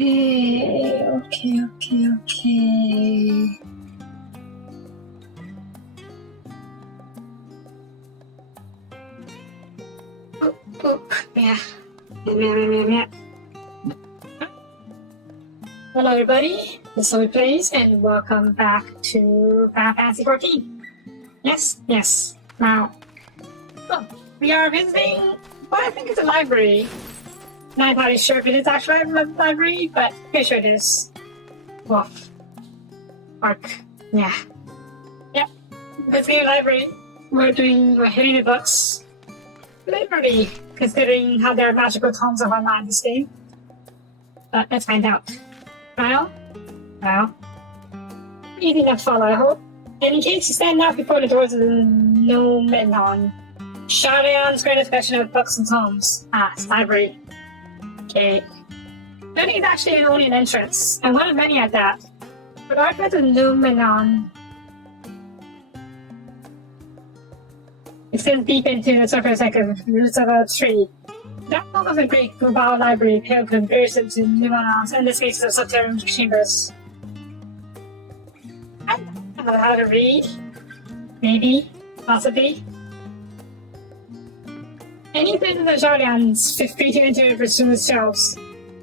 Okay. Oh, yeah. Hello everybody, this is Soapie and welcome back to Final Fantasy 14. Yes. Now, we are visiting what I think is a library. Not entirely sure if it is actually a library, but pretty sure it is. Wolf. Arc. Yeah. Yep. Visiting a library. We're hitting the books. Liberty, considering how there are magical tomes of online in this game. Let's find out. Well, easy enough to follow, I hope. And in case you stand out before the doors of the Nomenon, Sharian's greatest collection of books and tomes. It's library. Okay. Learning is actually only an entrance, and one of many at that. But I've read the Nomenon. Extends deep into the surface like the roots of a tree. That of a great global library pale comparison to Numenon's endless spaces of subterranean chambers. I don't know how to read. Maybe. Possibly. Any business of Jardian's free to enter and pursue the shelves.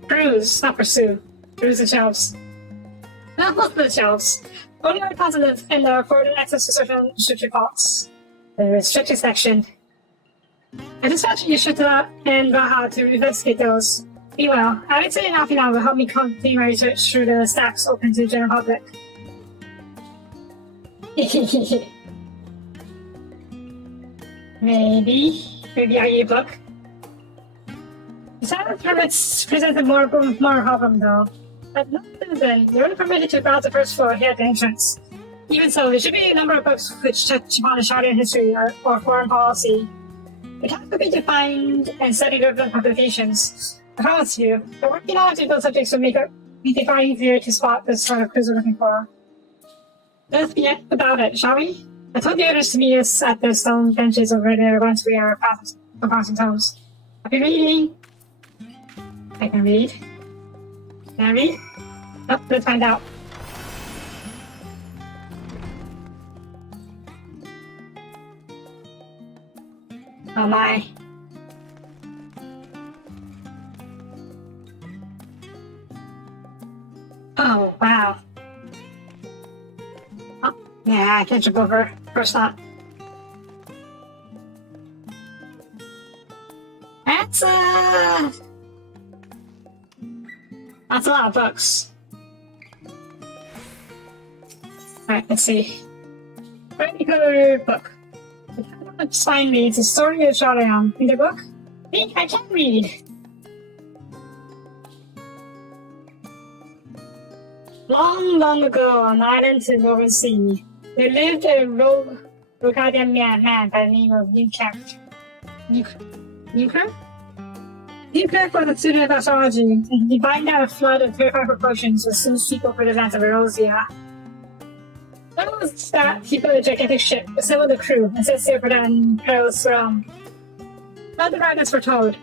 Peruse, not pursue. Peruse the shelves. Not look at the shelves. Only our positive and afforded access to certain restricted vaults. The restricted section. I dispatched Yashita and Raha to investigate those. Meanwhile, I would say half an hour will help me complete my research through the stacks open to the general public. Maybe our yearbook. The silence permits presented more problem though. But nonetheless, then, you're only permitted to browse the first floor here at the entrance. Even so, there should be a number of books which touch upon Sharian history or foreign policy. It has to be defined and studied over publications. I promise you, the working knowledge of those subjects will make it far easier to spot the sort of clues we're looking for. Let's be about it, shall we? I told the others to meet us at the stone benches over there once we are passing tomes. Happy reading? I can read. Can I read? Oh, let's find out. Oh my. Oh, wow. Oh, yeah, I can't jump over. First not. That's a lot of books. Alright, let's see. Particular book. Spine reads the story of Sharian. In the book? See, I can read. Long ago on an island to the Northern Sea, there lived a Rogadian man by the name of Newkirk. Newkirk? Newkirk was a student of astrology, and he divined out a flood of terrifying proportions was soon sweep over the lands of Erosia. That was that he built a gigantic ship, assembled a crew, and set sail for that perilous realm. None of the riders were told,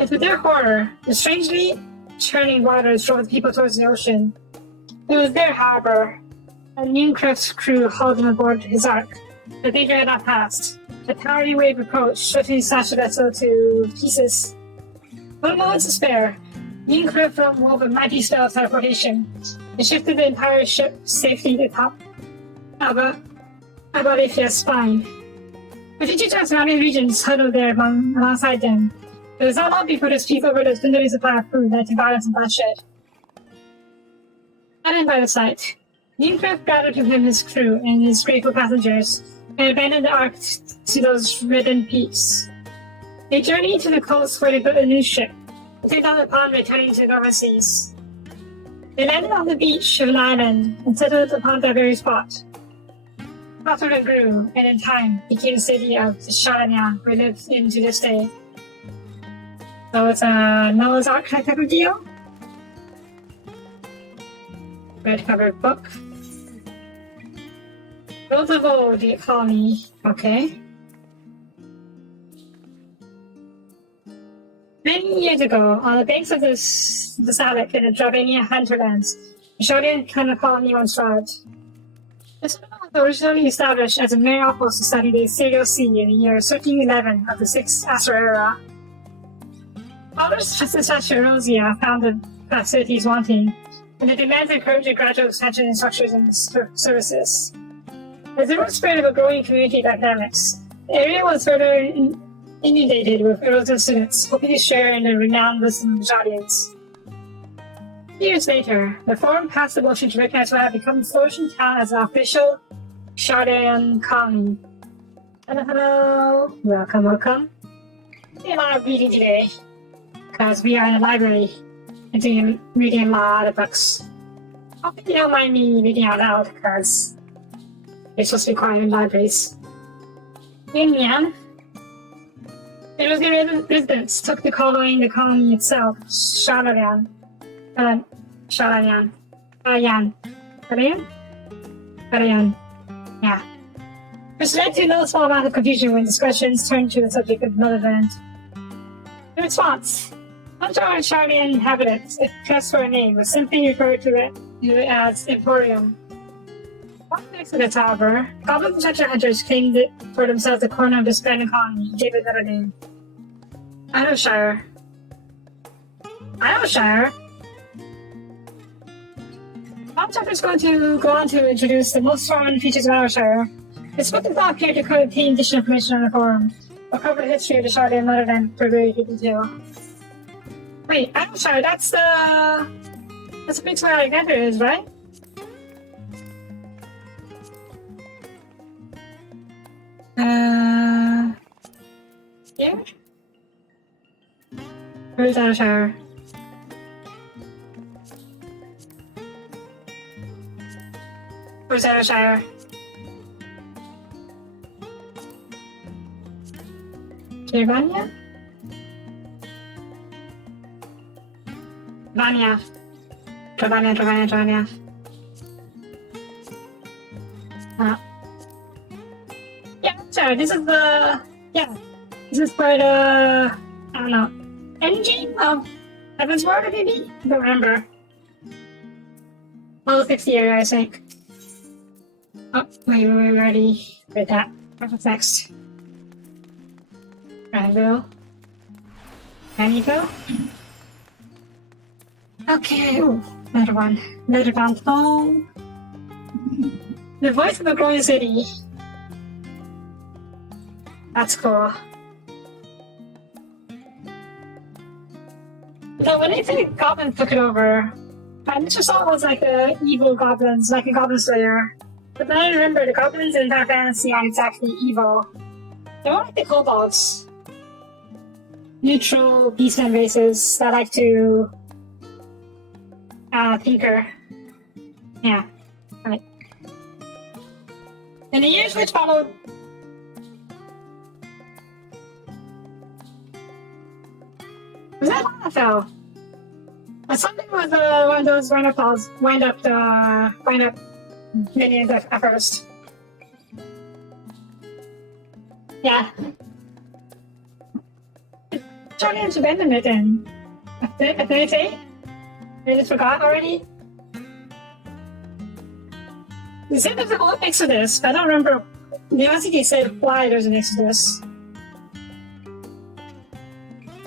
and to their horror, the strangely churning waters drove the people towards the ocean. It was their harbor, and Newkirk's crew hauled them aboard his ark. The danger had not passed. The towering wave approached, swiftly slashed the vessel to pieces. But a moment to spare, Newkirk wove a mighty spell of teleportation. It shifted the entire ship safely to the top Abadifia's spine. Refugees from surrounding regions huddled there alongside them. It was not long before this people were the dwindling supply of food led to violence and bloodshed. Saddened by the sight, Newkirk gathered with him his crew and his grateful passengers and abandoned the ark to those ridden peaks. They journeyed to the coast where they built a new ship, and took down the pond returning to the northern seas. They landed on the beach of an island and settled upon that very spot. Prospered grew, and in time became the city of Sharian, we live in to this day. So it's a Noah's Ark type of deal. Red covered book. Built of old, the colony. Okay. Many Many years ago, on the banks of the Salak in the Dravania hinterlands, the Shodian colony once thrived. This was originally established as a mere outpost to study the Cereal Sea in the year 1311 of the 6th Astra era. Scholars such as Erosia found the facilities wanting, and the demands encouraged a gradual expansion in structures and services. As there was spread of a growing community dynamics, the area was further inundated with erosive students, hoping to share in the renowned wisdom of the Shodians. Years later, the forum passed a motion to recognize what had become flourishing town as an official Shodian colony. Hello. Welcome. We have a lot of reading today, because we are in the library and reading a lot of books. Hope you don't mind me reading out loud, because it's supposed to be quiet in libraries. In Yan, it was the residents took to calling the colony itself Shalayan. Yeah. Which led to no small amount of confusion when discussions turned to the subject of motherland. The response: unjoined Shadian inhabitants, if pressed for a name, was simply referred to it as Emporium. Next to this, however, goblin and treasure hunters claimed it for themselves the corner of the Spanish colony and gave it another name. Idleshire. Our chapter is going to go on to introduce the most prominent features of Idleshire. This book does not appear to contain additional information on the forum, or cover the history of the Shardane motherland for very good detail. Wait, Idleshire, that's the place where Alexander is, right? Here? Where's Idleshire? Where's Idleshire? Gervania? Gervania. Yeah, sure, this is for the, I don't know, endgame of Heaven's Word, maybe? I don't remember. Well, 6th year, I think. Oh, wait, we already read that. What's next? Granville. Granville? Okay, ooh, another one. Another bound phone. The voice of a growing city. That's cool. So when they say goblins took it over, I initially saw it was like the evil goblins, like a goblin slayer. But then I remember the goblins in Dark Fantasy aren't exactly evil. They're more like the kobolds. Neutral beastmen races that like to tinker. Yeah. Right. In the years which followed, was that Lanathel? Something was one of those wind up minions at first. Yeah. Trying to abandon it then. Affinity? I just forgot already? They said there's a whole exodus, but I don't remember. The OCD said why there's an exodus.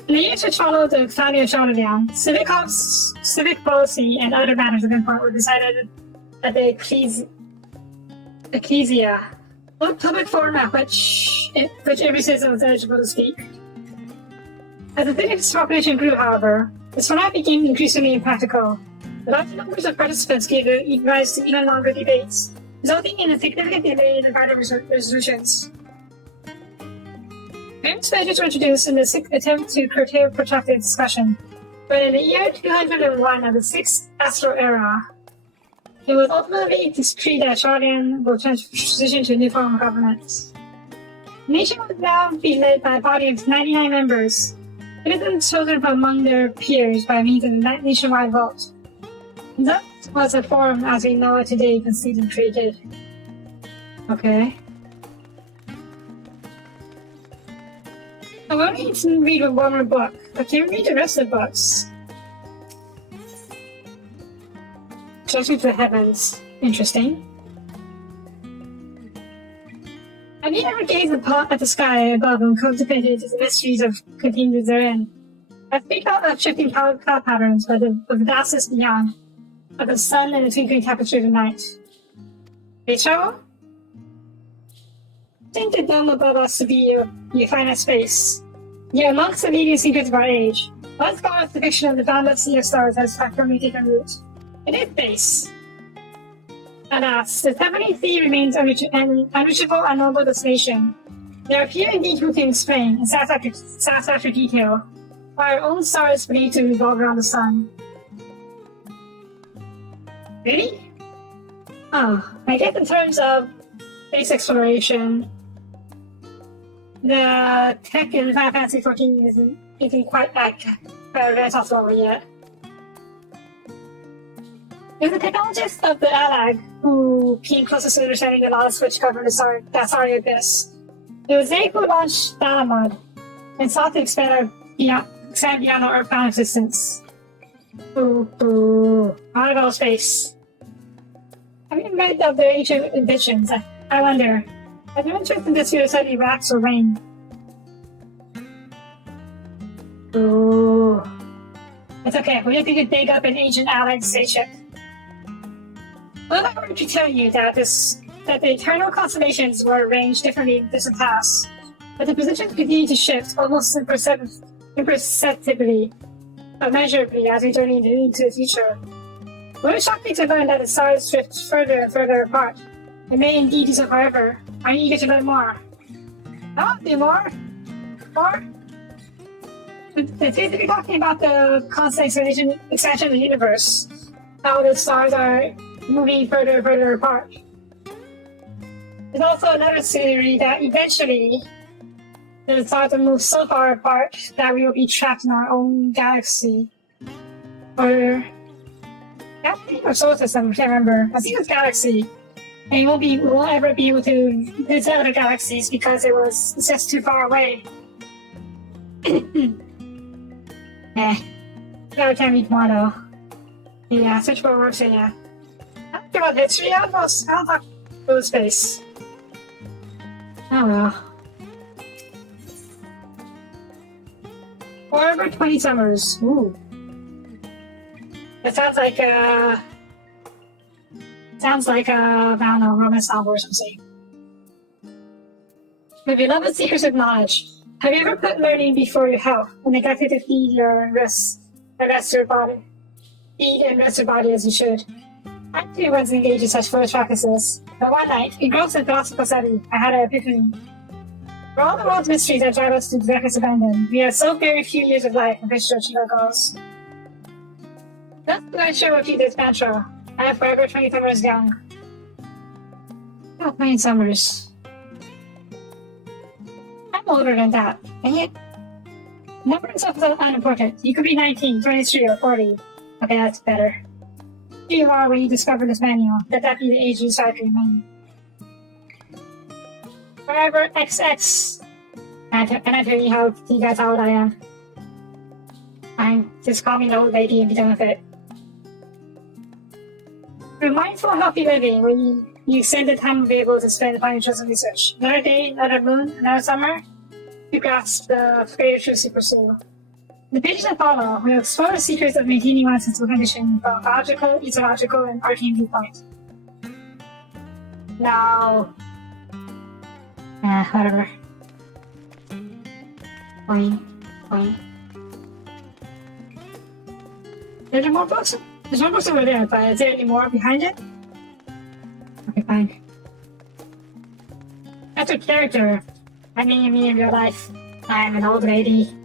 In the years which followed the founding of Shonadian, civic policy and other matters of import were decided at the Ecclesia, a public forum at which every citizen was eligible to speak. As the city's population grew, however, this format became increasingly impractical. The large numbers of participants gave rise to even longer debates, resulting in a significant delay in the vital resolutions. Various measures were introduced in the attempt to curtail protracted discussion, but in the year 201 of the 6th Astral Era, it was ultimately decreed that Shardian will transition to a new form of government. The nation would now be led by a body of 99 members, citizens chosen from among their peers by means of a nationwide vote. And that was a forum as we know it today, conceived and created. Okay. I want you to read one more book, but can you read the rest of the books? Judging to the heavens. Interesting. Have you ever gazed at the sky above and contemplated the mysteries of contained therein? I speak not of shifting cloud patterns, but of the vastness beyond, of the sun and the twinkling tapestry of the night. Rachel? Think the dome above us to be your finite space. Yet amongst the leading secrets of our age, let's go with the fiction of the boundless sea of stars that has firmly taken root. It is space. Alas, the heavenly sea remains unreachable and noble destination. There appear indeed who can explain, in satisfactory detail, why our own star is believed to revolve around the sun. Really? Oh, I guess in terms of space exploration, the tech in Final Fantasy XIV isn't quite like Renaissance level yet. It was the technologist of the Alag who came closest to understanding the knowledge which covered that sorry abyss. It was they who launched Dalamod and sought to expand beyond our earthbound existence. Ooh. Out of outer space. Have you read of their ancient inventions? I wonder. Have you interested in this field of study rocks or rain? Ooh. It's okay, we have to dig up an ancient Alag spaceship. Well, I wanted to tell you that the eternal constellations were arranged differently in distant paths, but the positions continue to shift almost imperceptibly, but measurably as we journey into the future. What is shocking to learn that the stars drift further and further apart. It may indeed do so forever. Are you eager to learn more? Oh, do more? More? It's basically talking about the constant expansion of the universe. How the stars are moving further and further apart. There's also another theory that eventually the stars will move so far apart that we will be trapped in our own galaxy. Or solar system, I can't remember. I think it's galaxy. And we won't ever be able to visit other galaxies because it's just too far away. Gotta tell me tomorrow. Yeah, search for works, yeah. I don't care about history, I don't talk about space. Oh well. Forever 20 summers. Ooh. That sounds like I don't know, romance novel or something. If you love the secrets of knowledge, have you ever put learning before your health and neglected to feed and rest your body? Feed and rest your body as you should. I too once engaged in such foolish practices, but one night, engrossed in philosophical study, I had an epiphany. For all the world's mysteries that drive us to reckless abandon, we have so very few years of life in which to achieve our goals. Thus do I share with you this mantra. I am forever 20 summers young. Not 20 summers. I'm older than that, and yet, number itself is unimportant. You could be 19, 23, or 40. Okay, that's better. Here you are when you discover this manual. Let that be the age you decide to remain. Forever XX. And I tell you guys how old I am. Just call me an old lady and be done with it. We're mindful of healthy living when you extend the time available to spend upon your chosen research. Another day, another moon, another summer, you grasp the greater truths you pursue. In the pages that follow, we will explore the secrets of maintaining one's sensible condition from biological, ecological, and arcane viewpoint. Now, whatever. Fine. There's more books. There's more books over there, but is there any more behind it? Okay, fine. That's a character. I mean, me in real life. I'm an old lady.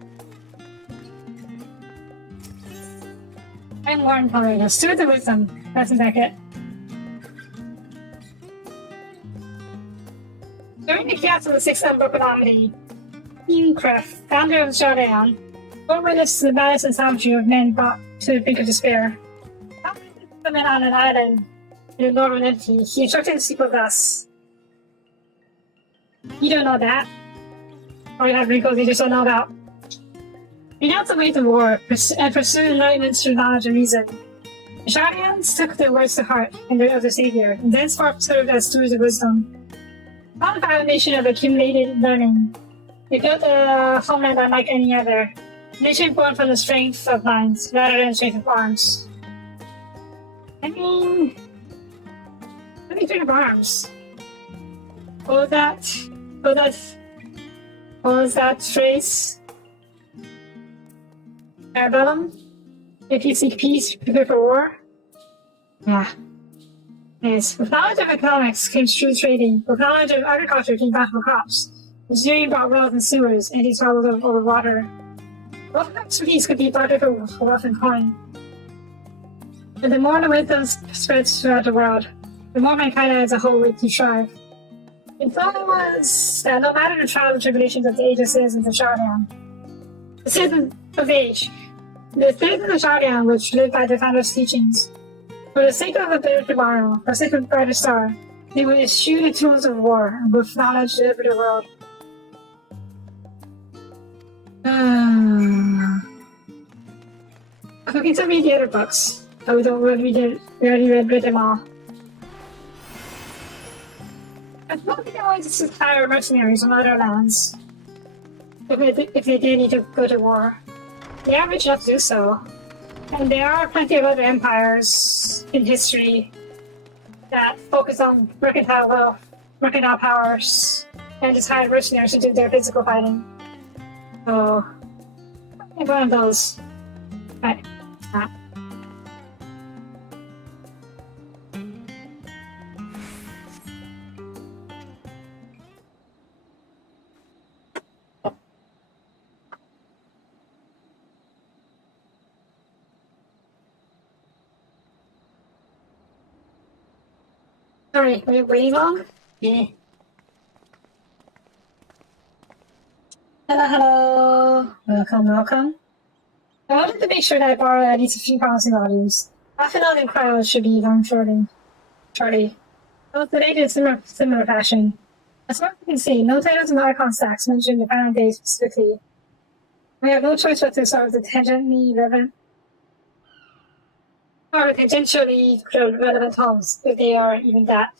I'm Warren Colorado, Steward of Wisdom. That's exactly it. During the chaos of the Sixth Unbroken Omni, Kingcraft, founder of Jordan, bore witness to the malice and savagery of men brought to the brink of despair. After the men on an island in the northern entity, he instructed his people thus. You don't know that. or have wrinkles you just don't know about. Renounce the weight of war and pursue enlightenment through knowledge and reason. The Shardians took their words to heart and their of the Savior, and thenceforth served as stewards of wisdom. Upon the foundation of accumulated learning, they built a homeland unlike any other, a nation born from the strength of minds rather than the strength of arms. I mean, let me think of arms. What was that phrase? Parabellum? If you seek peace, prepare for war? Yeah. Yes. With knowledge of economics came shrewd trading. With knowledge of agriculture came bountiful crops. Engineering brought wells and sewers, and these troubles over water. Wealth and expertise could be bartered for wealth and coin. And the more the wisdom spreads throughout the world, the more mankind as a whole would thrive. The thought was that no matter the trials and tribulations of the age of citizens of Shardian, the citizens of Shardian which live by the founder's teachings, for the sake of a better tomorrow, for the sake of a brighter star, they would eschew the tools of war and with knowledge deliver the world. Okay, so read the other books. Oh, we already read them all. I thought they always hire mercenaries from other lands if they did need to go to war. They are rich enough to do so. And there are plenty of other empires in history that focus on mercantile wealth, mercantile powers, and just hire mercenaries to do their physical fighting. So, I think one of those. Right. Sorry, are you waiting long? Yeah. Hello. Welcome. I wanted to make sure that I borrow at least a few policy volumes. Half an hour in crowds should be long shortly. Well, today did similar fashion. As far as you can see, no titles and icon stacks mention the final day specifically. We have no choice but to start with the tangentially relevant homes, if they are even that.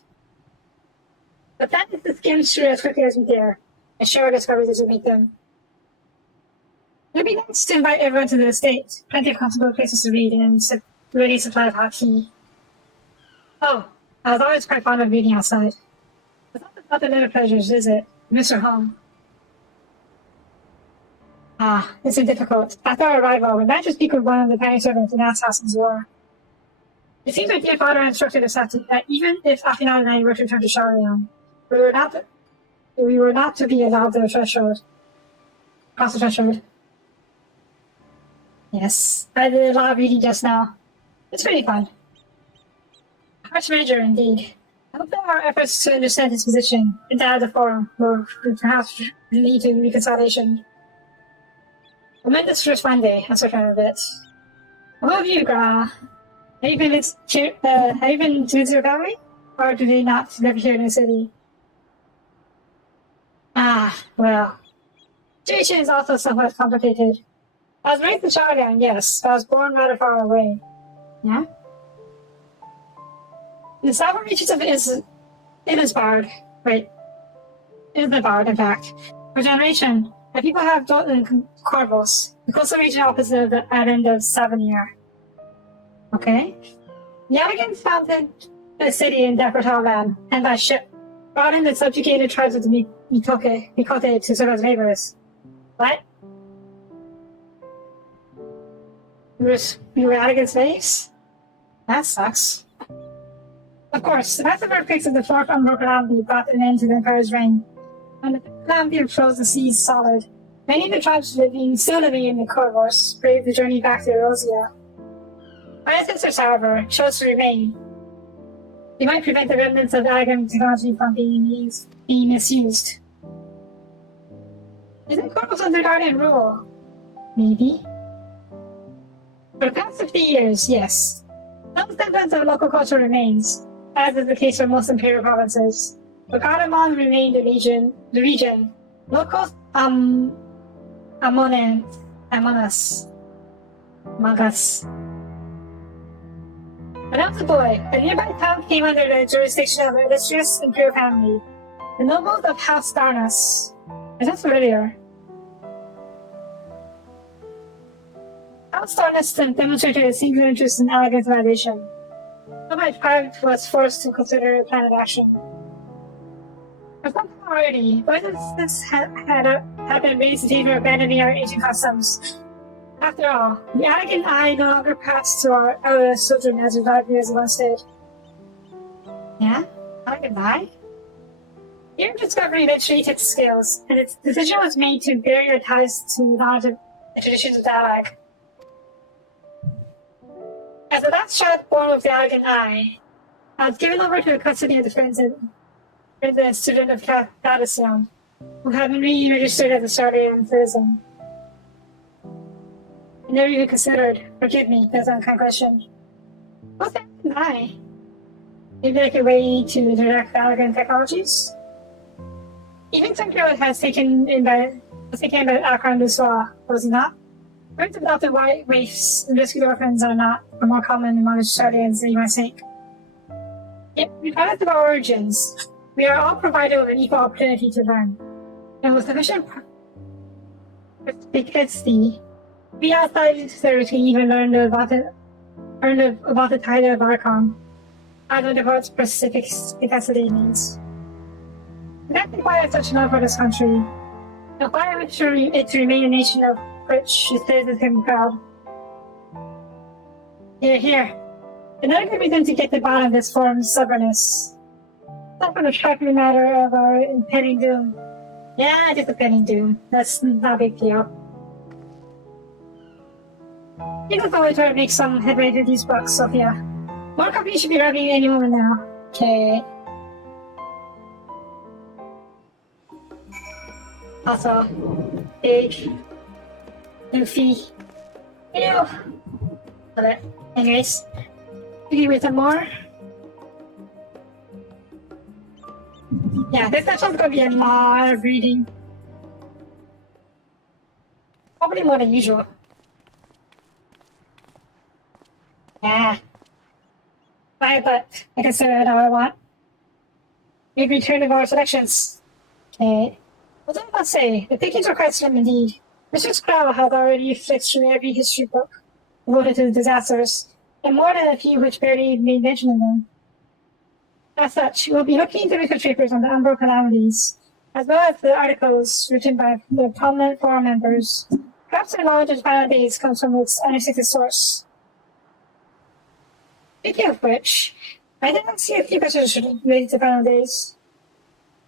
But that is to skim through as quickly as we dare, and share our discoveries as we make them. It would be nice to invite everyone to the estate. Plenty of comfortable places to read and ready supply of hot tea. Oh, I was always quite fond of reading outside. But not the little pleasures, is it? Mr. Home. This is difficult. After our arrival, we managed to speak with one of the tiny servants in Assassin's War. It seems like dear father instructed us that even if Athena and I were to return to Sharian, we were not to be allowed the threshold. Cross the threshold. Yes, I did a lot of reading just now. It's pretty fun. Harsh measure, indeed. I hope that our efforts to understand his position and that of the forum will perhaps lead to reconciliation. We'll mend this first one day, I'm certain of it. What about you, Gra? Have you been to your family? Or do they not live here in the city? Well. Situation is also somewhat complicated. I was raised in Shardian, yes, but I was born rather far away. Yeah? In the southern reaches of Isbard, in fact, for generation, the people have dwelt in Corvus, the coastal region opposite of the island of Savonir. Okay. The Elegants founded the city in Defertal land, and by ship, brought in the subjugated tribes of the Mikote to serve as laborers. What? You were Elegant slaves? That sucks. Of course, the massive earthquakes of the fourth unbroken calamity brought an end to the Empire's reign. And the calamity froze the seas solid. Many of the tribes still living in the Corvus braved the journey back to Erosia. My ancestors, however, chose to remain. They might prevent the remnants of Elegant technology from being misused. Isn't Corvus under Guardian rule? Maybe. For the past 50 years, yes. Some semblance of local culture remains, as is the case for most imperial provinces. But Cardamon remained the region. Locals Um, Among Us. Among Us. When I was a boy, a nearby town came under the jurisdiction of an illustrious imperial family, the nobles of House Darnus. Is that familiar? House Darnus demonstrated a singular interest in elegant civilization. My parent was forced to consider a plan of action. For some time already, voices had been raised in favor of abandoning our ancient customs. After all, the elegant eye no longer passed to our elder children as reliably as it once did. Yeah? Elegant eye? Your discovery eventually took skills, and its decision was made to bury your ties to knowledge and traditions of dialogue. As the last child born with the elegant eye, I was given over to the custody of the friends and student of Cadison, who had been re-registered as a starter in prison. I never even considered, forgive me, that's an unkind question. What's the elegant eye? Maybe like a way to direct elegant technologies? Even Sankyou has taken in by Akron Luswa, was he not? Words about the white waifs and rescued orphans are more common among Australians than you might think. Yet, regardless of our origins, we are all provided with an equal opportunity to learn. And with sufficient perspicacity, we outside service can even learn about the title of Archon. I don't know what perspicacity means. That requires such love for this country. And why I wish it to remain a nation of which the citizens can be proud. Here. Another good reason to get to the bottom of this form's stubbornness. Not from the trifling matter of our impending doom. Yeah, just impending doom. That's not a big deal. You can always try to make some headway through these books, Sophia. More companies should be arriving any moment now. Okay. Also, big, Luffy. Ew. Love it. Anyways, we can read some more. Yeah, this episode's gonna be a lot of reading. Probably more than usual. Yeah. Bye, but I can say that all I want. We've returned of our selections. Okay. What I must say, the pickings are quite slim indeed. Mr. Scrabble has already flicked through every history book devoted to the disasters, and more than a few which barely made mention of them. As such, we'll be looking into research papers on the Umbral calamities, as well as the articles written by the prominent forum members. Perhaps their knowledge of final days comes from its unexpected source. Speaking of which, I did not see a few questions related to final days.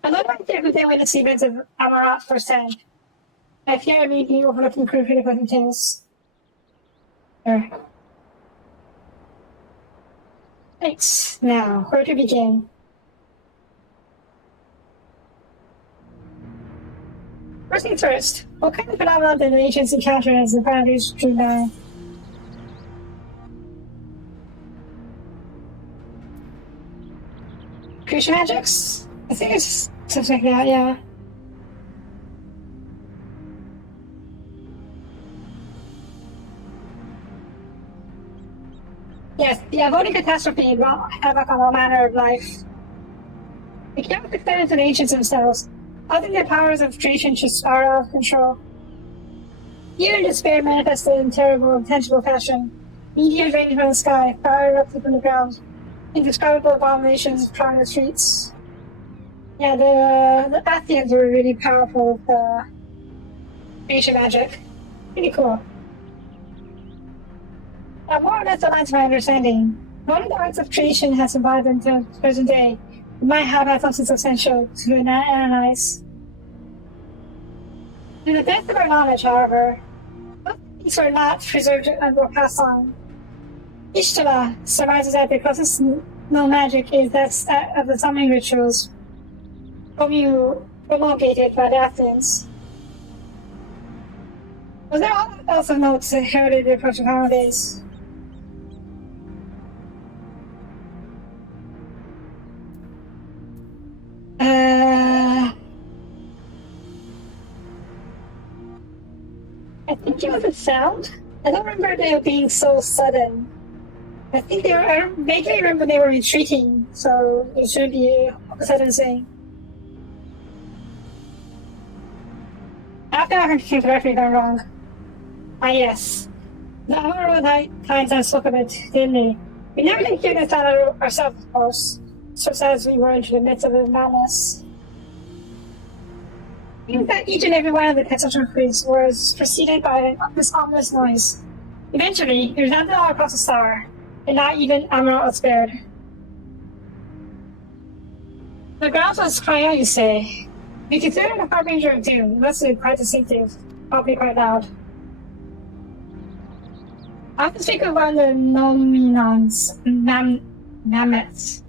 I don't like to everything when the secrets of Amarat firsthand. I fear I may be overlooking critical details. There. Thanks. Now, where to begin? First things first, what kind of phenomenon did the ancients encounter as the final days drew nigh? Creation magics? I think it's something like that, yeah. Yes, the avoiding catastrophe wrought havoc on all manner of life. The chaos extended to the ancients themselves, causing their powers of creation to spiral out of control. Fear and despair manifested in terrible, intangible fashion. Meteors raining from the sky, fire erupted from the ground. Indescribable abominations prowling the streets. Yeah, the Athenians were really powerful with creation magic. Pretty cool. More or less aligns to my understanding. One of the arts of creation has survived until the present day. It might have had something substantial to analyze. To the best of our knowledge, however, most things are not preserved and were passed on. Ishtala survives that the closest known magic is that of the summoning rituals promulgated by the Athenians. Was there also notes that heralded the approach of holidays? think it was a sound. I don't remember they being so sudden. I think they were. I vaguely remember they were retreating, so it should be a sudden thing. After I can correct me if I'm wrong. Ah, yes. The hour times I spoke of it, didn't they? We never did hear that sound ourselves, of course, just as we were into the midst of the madness. In fact, each and every one of the catastrophes was preceded by this ominous noise. Eventually, it resounded all across the tower, and not even Amaral was spared. The ground was crying out, you say. We considered a harbinger of doom. It must be quite distinctive, probably quite loud. I have to speak of one of the nominons, mammoths,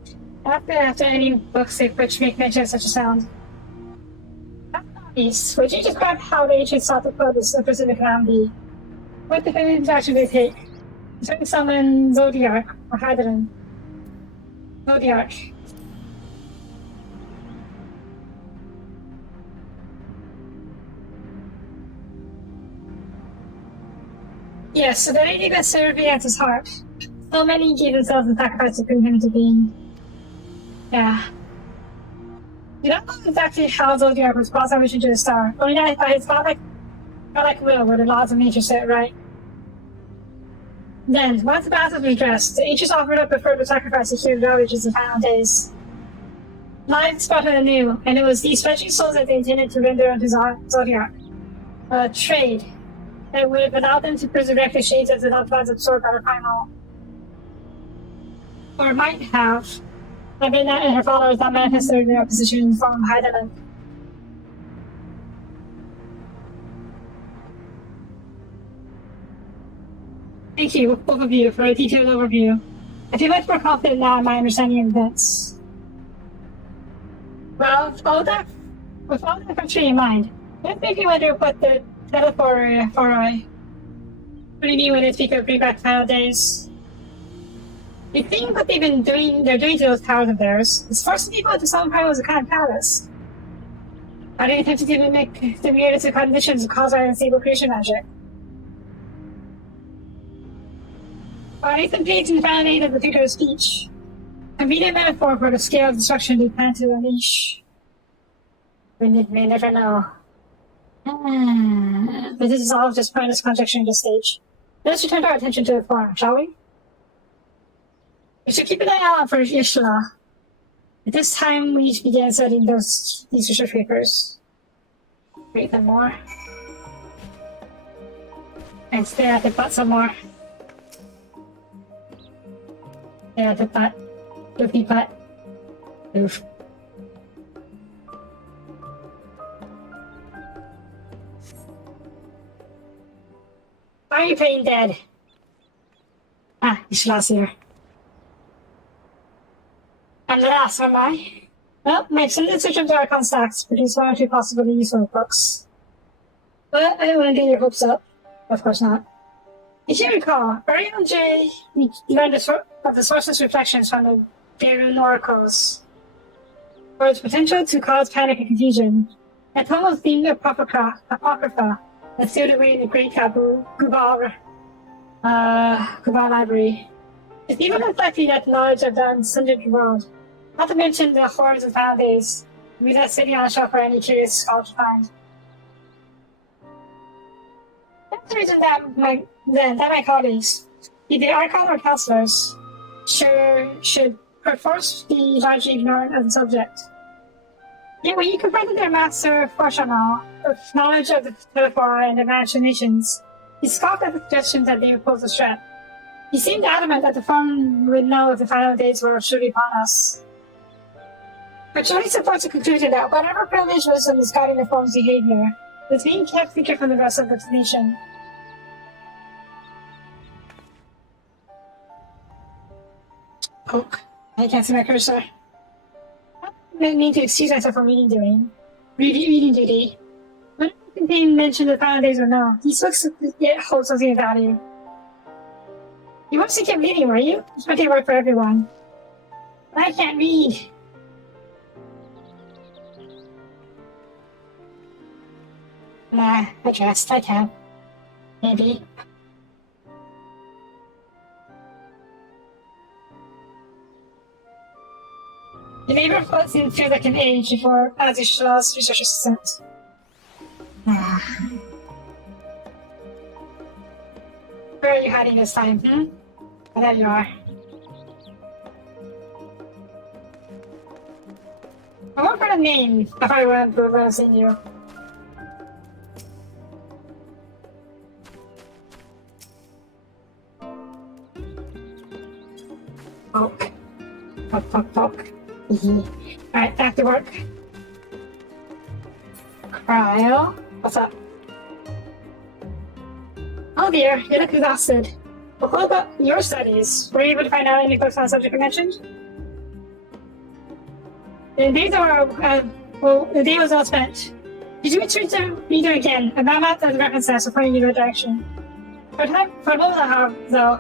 after any books which make mention of such a sound. Would you describe how the ancients sought to quell this specific calamity? What definitive action they take? Certain summon Zodiac or Hydron. Zodiac. Yes, so the lady that served at his heart. So many gave themselves in sacrifice to bring him to being. Yeah. You don't know exactly how Zodiac was brought out into the star, only that by his godlike will where the laws of nature set right. Then, once the battle was redressed, the ancients offered up a further sacrifice to cure the ravages of the final days. Life sprouted anew, and it was these fledgling souls that they intended to render unto Zodiac. A trade that would have allowed them to resurrect the shades of the loved ones absorbed by the primal. Or might have. Rabina and her followers that manifested their opposition from Heidelberg. Thank you, both of you, for a detailed overview. I feel much more confident now in my understanding of events. Well, with all that country in mind, let's make me wonder what the telephore for what do you mean when they speak of bring back final days? You think what they're doing to those towers of theirs is forcing people to some kind of a kind of palace. Are they attempting to make the weirdest of conditions caused by unstable creation magic? Or are they competing to the final aid of the figure of speech? Convenient metaphor for the scale of destruction they plan to unleash. We may never know. But this is all just pointless conjecture at this stage. Let us return our attention to the forum, shall we? We should keep an eye out for Ishla. At this time, we each began studying these research papers. Read them more. And stare at the butt some more. Stare at the butt. Doofy butt. Oof. Why are you playing dead? Ah, Ishla's here. And the last one, I? Well, my extended search of Archon stacks produce one or two possibly useful books. But I don't want to get your hopes up. Of course not. If you recall, early on J, we learned of the sourceless reflections from the Berun oracles, for its potential to cause panic and confusion. A tome of themed apocrypha that sealed away in the great Gubal library. It's even less likely that knowledge of the unsundered world, not to mention the horrors of final days, will be left sitting on a shelf for any curious scholar to find. That's the reason that my colleagues, be they Archon or counselors, should perforce be largely ignorant of the subject. Yet when you confronted their master, Forshana, with knowledge of the Telephora and their machinations, he scoffed at the suggestions that they would pose a threat. He seemed adamant that the firm would know if the final days were surely upon us. But Johnny supports the conclusion that whatever privileged wisdom is guiding the firm's behavior is being kept secret from the rest of the nation. Poke. I can't see my cursor. I need to excuse myself from reading duty. When it contained mention of the final days or no, these books yet hold something of value. You mostly kept reading, were you? It's plenty of work for everyone. But I can't read. Nah, I trust. I can. Maybe. The neighbor floats into like an age before as you lost research assistant. Where are you hiding this time, hmm? Oh, there you are. I won't put a name if I went to have seen you. Poke. Poke, poke, poke. Alright, back to work. Cryo. What's up? Oh dear, you look exhausted. But what about your studies? Were you able to find out any books on the subject I mentioned? The day was well spent. Did you return to read them again? About that as a reference test for pointing you in the direction. For a moment, however, though,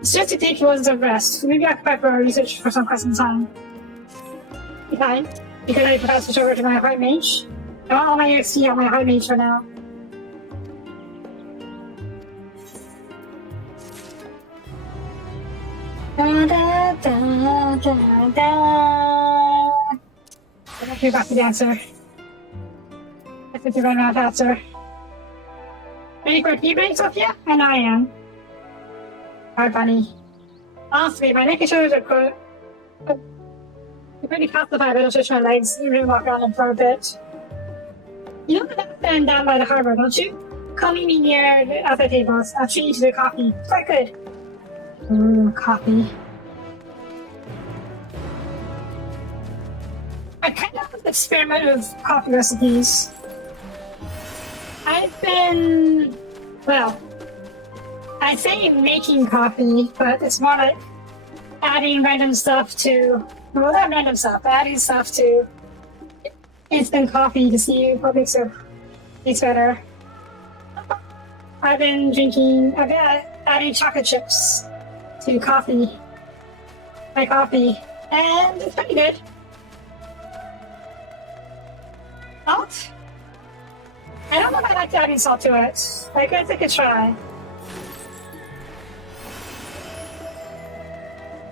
it's just to take moments of rest. Maybe occupied for our research for some quite some time. Be fine. Because I forgot to switch over to my hard mage. I want all my XP on my hard mage for now. Da da da da da. I'm not back to the answer. I think you're running out of answer. Ready for a tea break, Sophia? I know I am. Alright, bunny. Honestly, my neck and shoulders are pretty calcified, but I'll stretch my legs and really walk around them for a bit. You know that stand down by the harbor, don't you? Come meet me near the other tables. I'll treat you to the coffee. Quite good. Coffee. I kind of experiment with coffee recipes. I've been, well, I say making coffee, but it's more like adding random stuff to, well, not random stuff, but adding stuff to instant coffee to see what makes it taste better. I've been adding chocolate chips to coffee, my coffee, and it's pretty good. Salt? I don't know if I like adding salt to it. I guess I could try.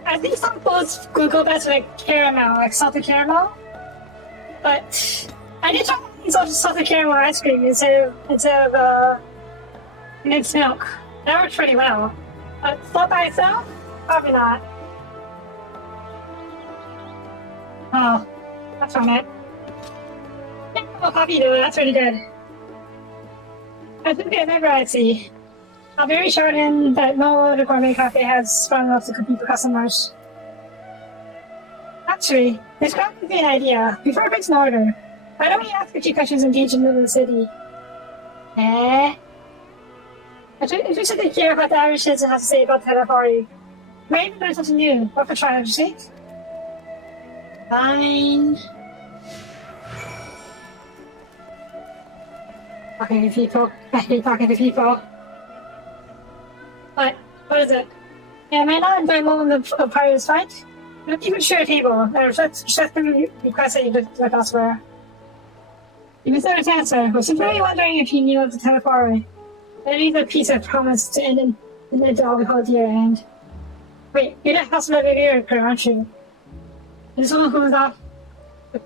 I think some foods could go better like caramel, like salted caramel. But I did try salted caramel ice cream instead of mixed milk. That worked pretty well. But salt by itself? Probably not. Oh, that's on it. Yeah, well, coffee though, that's really good. I think I never I'd see. I'll be reassured that no other gourmet cafe has strong enough to compete for customers. Actually, this could be an idea. Before it makes an order, why don't we ask a few questions engaged in the middle of the city? I should hear what the Irish citizen has to say about the Telefari. Maybe learn something new. What for try, would you say? Fine. Talking to people. I hate talking to people. What is it? Yeah, am I not enjoying moment of Pirate's fight? I'm not even share a table. Let's request that you look elsewhere. You missed out a answer. I was simply wondering if you knew of the Telefari. I need a piece of promise to end in the dog hold year end. Wait, you're the house of the aren't you? And someone who was off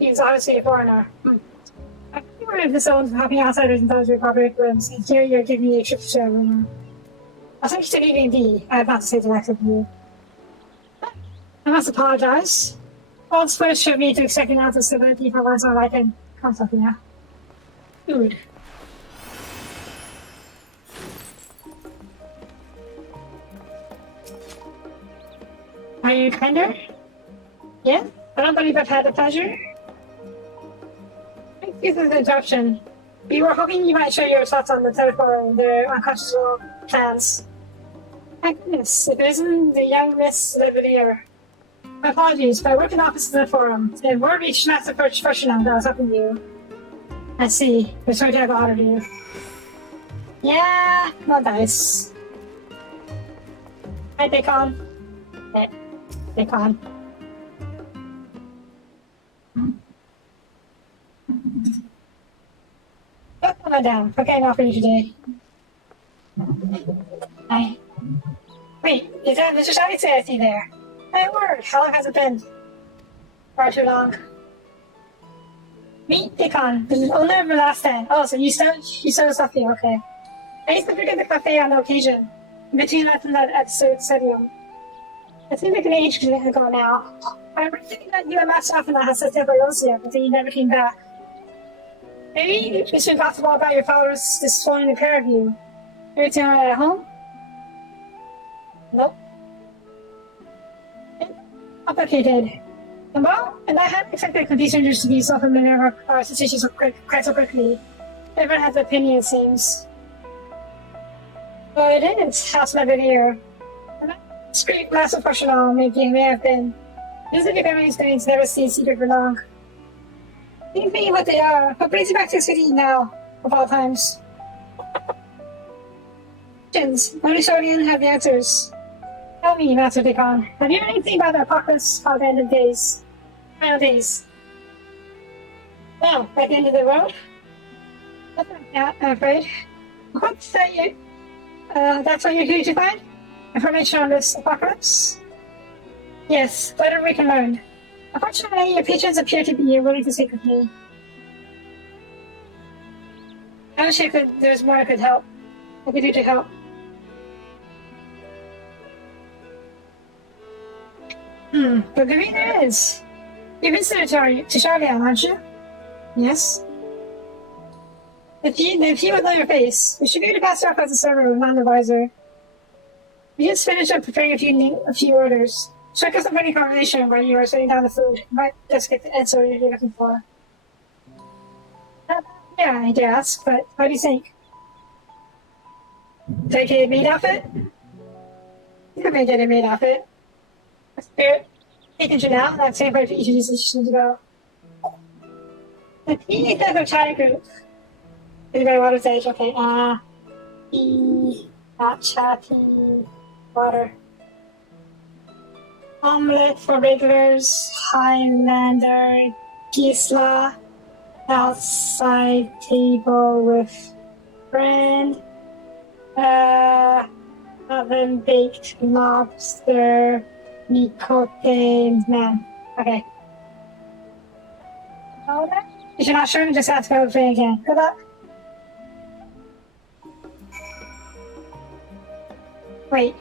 is obviously a foreigner. I think we're if someone's helping outsiders in those republic rooms, and here you're giving me a trip to share room. I think you said ED. I have not to say directly to you. I must apologize. All Swiss should me to expect an ounce of stability for once in I can come something now. Food. Are you kinder? Yeah? I don't believe I've had the pleasure. Excuse the interruption. We were hoping you might share your thoughts on the telephone and their unconscionable plans. My goodness, if it isn't the young Miss Levalier. My apologies, but I work in the office of the forum. And we're reached massive professional that was helping you. I see. We're sorry to have bothered you. Yeah, not nice. Hi, Bacon. Hey, Bacon. Madam, what can I offer you today? Is that Mr. Shiny I see there? My word, how long has it been? Far too long. Meet Dickon, the owner of the last stand. Oh, so you sell Soapie, okay. I used to frequent the cafe on occasion, between lessons at the stadium. It seems like an age ago now. I remember thinking that you and Master often had such never lost yet, but then you never came back. Maybe it's been possible about your father's destroying the pair of you. Everything alright at home? Nope. Complicated. Well, and I hadn't expected these strangers to be so familiar with our situations quite so quickly. Everyone has an opinion, it seems. Well, it is. House never here. Street last professional maybe may have been. This is a family experience never seen secret for long. Think me what they are. What brings you back to the city now, of all times? Questions. Only Shorian have the answers. Tell me, Master Dickon. Have you heard anything about the apocalypse at the end of days? Final days. Well, at the end of the road? Nothing like that, I'm afraid. What's that you? That's what you're here to find? Information on this apocalypse? Yes, whatever we can learn. Unfortunately, your patrons appear to be willing to speak with me. I wish there's more I could do to help. But maybe there is. You're visitor to Charlotte, aren't you? Yes. If you would know your face, we should be able to pass you off as a server with non-advisor. We just finished up preparing a few orders. Check us up any conversation while you are setting down the food. You might just get the answer you're looking for. Yeah, I did ask, but what do you think? Dedicated maid outfit? You could make a maid outfit. Spirit, taking you now, that's same way for each of these decisions to go. The teeny type of chatty group. Is very water stage, okay. Not chatty water. Omelette for regulars, Highlander, Gisla, outside table with friend, oven baked lobster, Nicotin, man. Okay. All that? If you're not sure, just ask about the again. Good luck. Wait.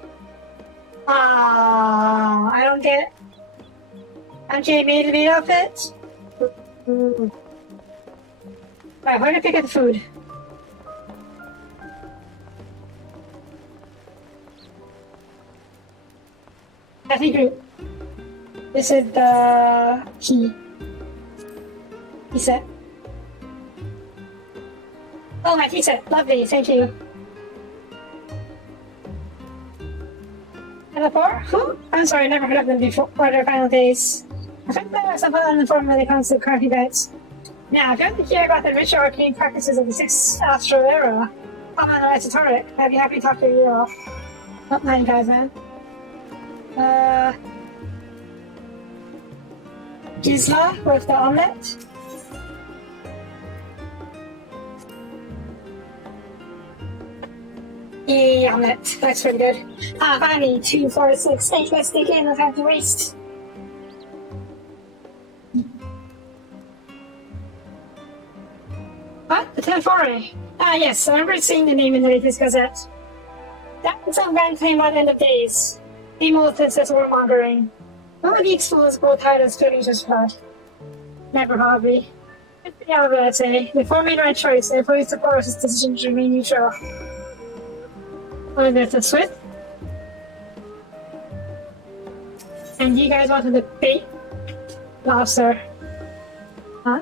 I don't get it. Aren't you made to be outfit? Right, where to pick up the food? Happy group. This is the key. Tea set. Oh, my tea set. Lovely, thank you. And the four? Who? I'm sorry, I never heard of them before their final days. I think that something uninformed when it comes to current events. Now, if you want to hear about the rich arcane practices of the 6th Astral Era, come on, it's a turret. I'd be happy to talk to you all. Oh, not you guys, man. Gisla with the omelette. The omelette. That's pretty good. Finally, 2, 4, 6, 8. Let's dig in. Let's have to waste. What? The Telefore? Yes. I remember seeing the name in the latest gazette. That was some grand claim at the end of days. Emotives as warmongering. One of these fools grow tired of spilling just blood. Never probably. Yeah, but I'd say. The four made the right choice, and fully support his decision to remain neutral. What is this, a Swift? And you guys wanted the bait lobster. Huh?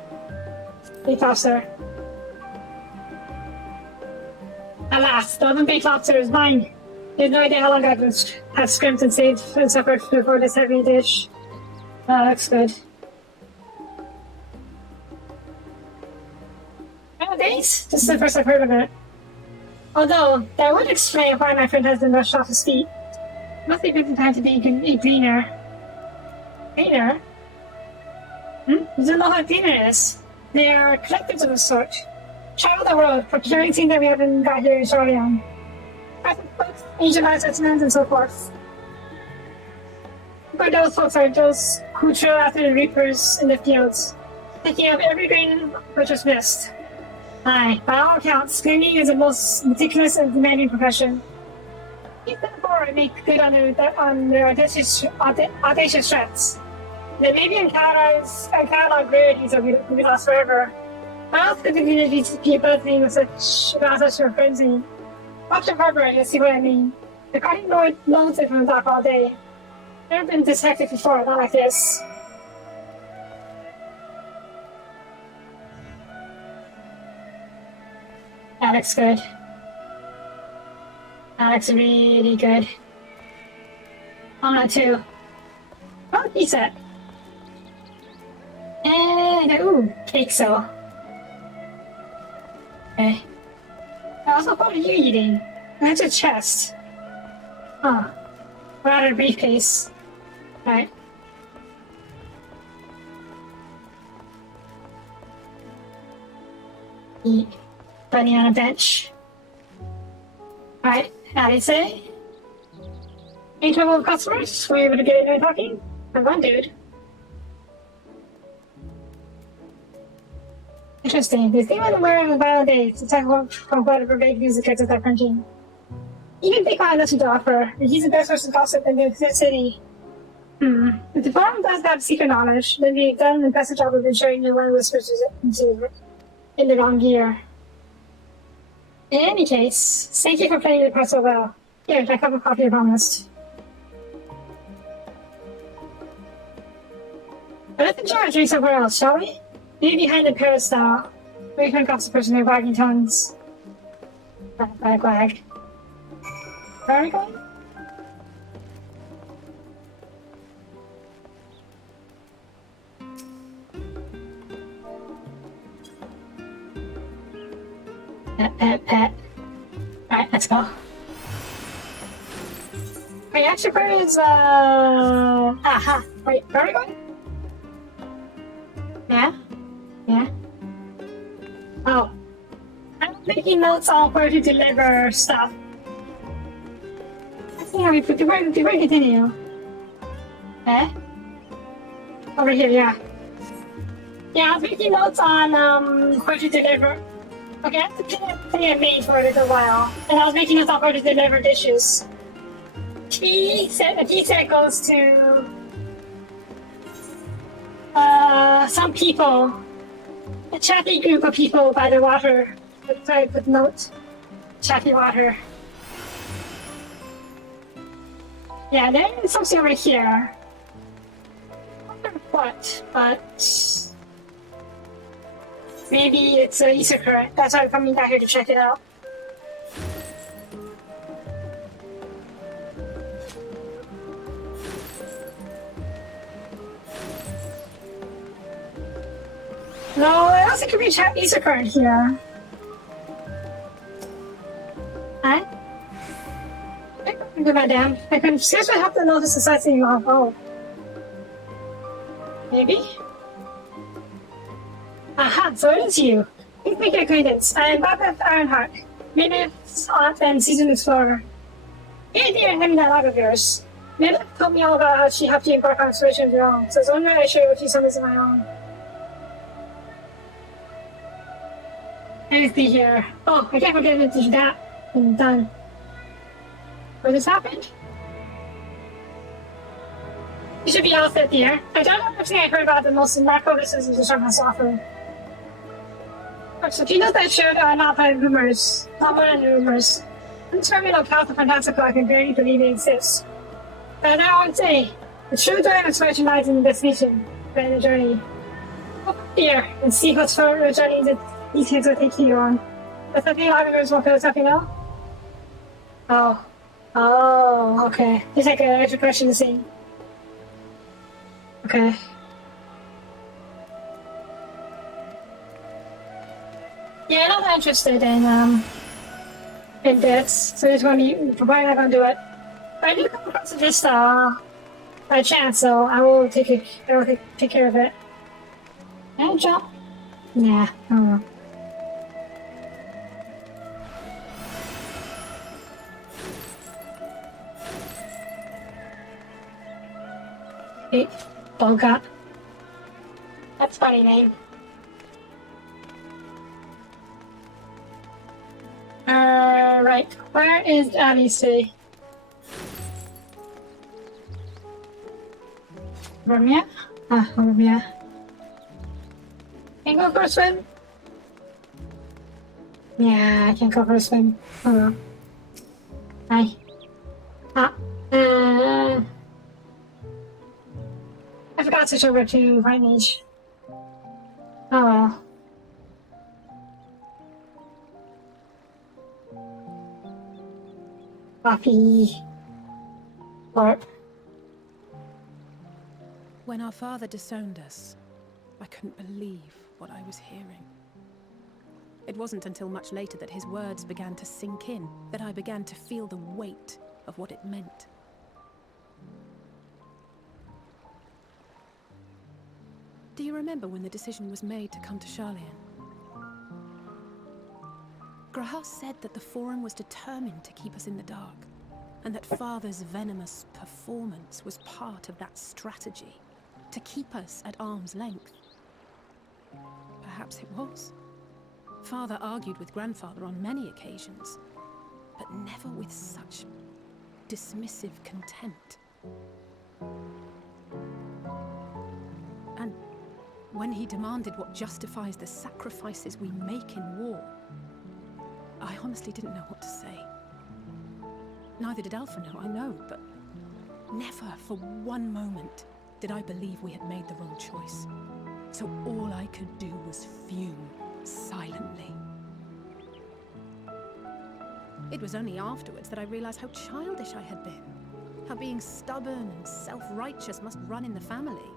Bait lobster. Alas, the other bait lobster is mine. There's no idea how long I've have scrimped and saved and suffered before this heavy dish. Oh, looks good. Nowadays, this is the first I've heard of it. Although, that would explain why my friend has been rushed off his feet. Must be a good time to be a cleaner. Cleaner? You don't know what a cleaner is? They are collectors of a sort. Travel the world, procuring things that we haven't got here in Shorian. Books, ancient art specimens, and so forth. for those folks are those who trail after the reapers in the fields, picking up every grain which was missed. Aye, by all accounts, cleaning is the most meticulous and demanding profession. Keep them forward and make good on their audacious threats. There may be uncatalogued rarities that will be lost forever. How else could the community keep buzzing with such a frenzy? Watch your harbor and you'll see what I mean. The cutting loads it from the dock all day. Never been this hectic before, not like this. That looks good. That looks really good. I'm not too. Oh, he said. And, ooh, cake so. Okay. Also, what are you eating? That's a chest. Huh. We're out of a briefcase. Right. Eat. Bunny on a bench. Alright, how do you say? Any trouble with customers? Were you able to get in talking? I'm one dude. Interesting. They seem unaware of the violent days. The type of whatever vague music gets at that crunching. Even Big Eye has nothing to offer. He's the best person to gossip in the city. If the farm does have secret knowledge, then they've done the best job of ensuring no one whispers in the wrong gear. In any case, thank you for playing the part so well. Here, my cup of coffee I promised. But let's enjoy our drink somewhere else, shall we? Maybe behind the peristyle. We can gossipers and their wagging tongues. Wag, wag. Where are we going? Pet. Alright, let's go. Wait, actually, where is, aha. Wait, where are we going? Yeah? Yeah? Oh. I'm making notes on where to deliver stuff. I think we put the word continue. Eh? Over here, yeah. Yeah, I was making notes on, where to deliver. Okay, I have to play a maid for a little while, and I was making us offer to deliver dishes. He said goes to some people, a chatty group of people by the water. Sorry, with note, chatty water. Yeah, there's something over here. I wonder what, but. Maybe it's an Easter current. That's why I'm coming back here to check it out. No, I also could reach Easter current here. Huh? Madam, I can seriously have to notice the sightseeing of all. Maybe? Aha, so it is you. Please make your acquaintance. I am Barbara Ironheart, Midnight's aunt and seasoned explorer. Hey dear, hand me that log of yours. Midnight told me all about how she helped you embark on exploration of your own, so I was wondering if I share with you some of my own. Let me see here. Oh, I can't forget to do that. I'm done. Where this happened? You should be all set, dear. I don't know everything I heard about the most macro businesses the shop has to offer. So do you know that shared are not by rumors, not more than rumors. Undetermined account of fantastical I can barely believe it exists. But I would say, the true joy of exploration lies in the destination, but in the journey. Go here and see what's for the journey that these kids will take you on. Does that mean Oliver's will feel something else? Oh. Oh, okay. It's like an extra question to see. Okay. Yeah, I'm not interested in this, so it's probably not gonna do it. But I do come across this by chance, so I will take care of it. Can I jump? Nah, I don't know. Hey, Bolga. That's a funny name. Right. Where is Alice? Over here? Ah, over here. Can you go for a swim? Yeah, I can go for a swim. Oh well. Hi. Ah, I forgot to switch over to High Mage. Oh well. Floppy. Warp. When our father disowned us, I couldn't believe what I was hearing. It wasn't until much later that his words began to sink in, that I began to feel the weight of what it meant. Do you remember when the decision was made to come to Charlian? Graham said that the Forum was determined to keep us in the dark, and that Father's venomous performance was part of that strategy, to keep us at arm's length. Perhaps it was. Father argued with Grandfather on many occasions, but never with such dismissive contempt. And when he demanded what justifies the sacrifices we make in war, I honestly didn't know what to say. Neither did Alpha know, I know, but never for one moment did I believe we had made the wrong choice. So all I could do was fume silently. It was only afterwards that I realized how childish I had been, how being stubborn and self-righteous must run in the family.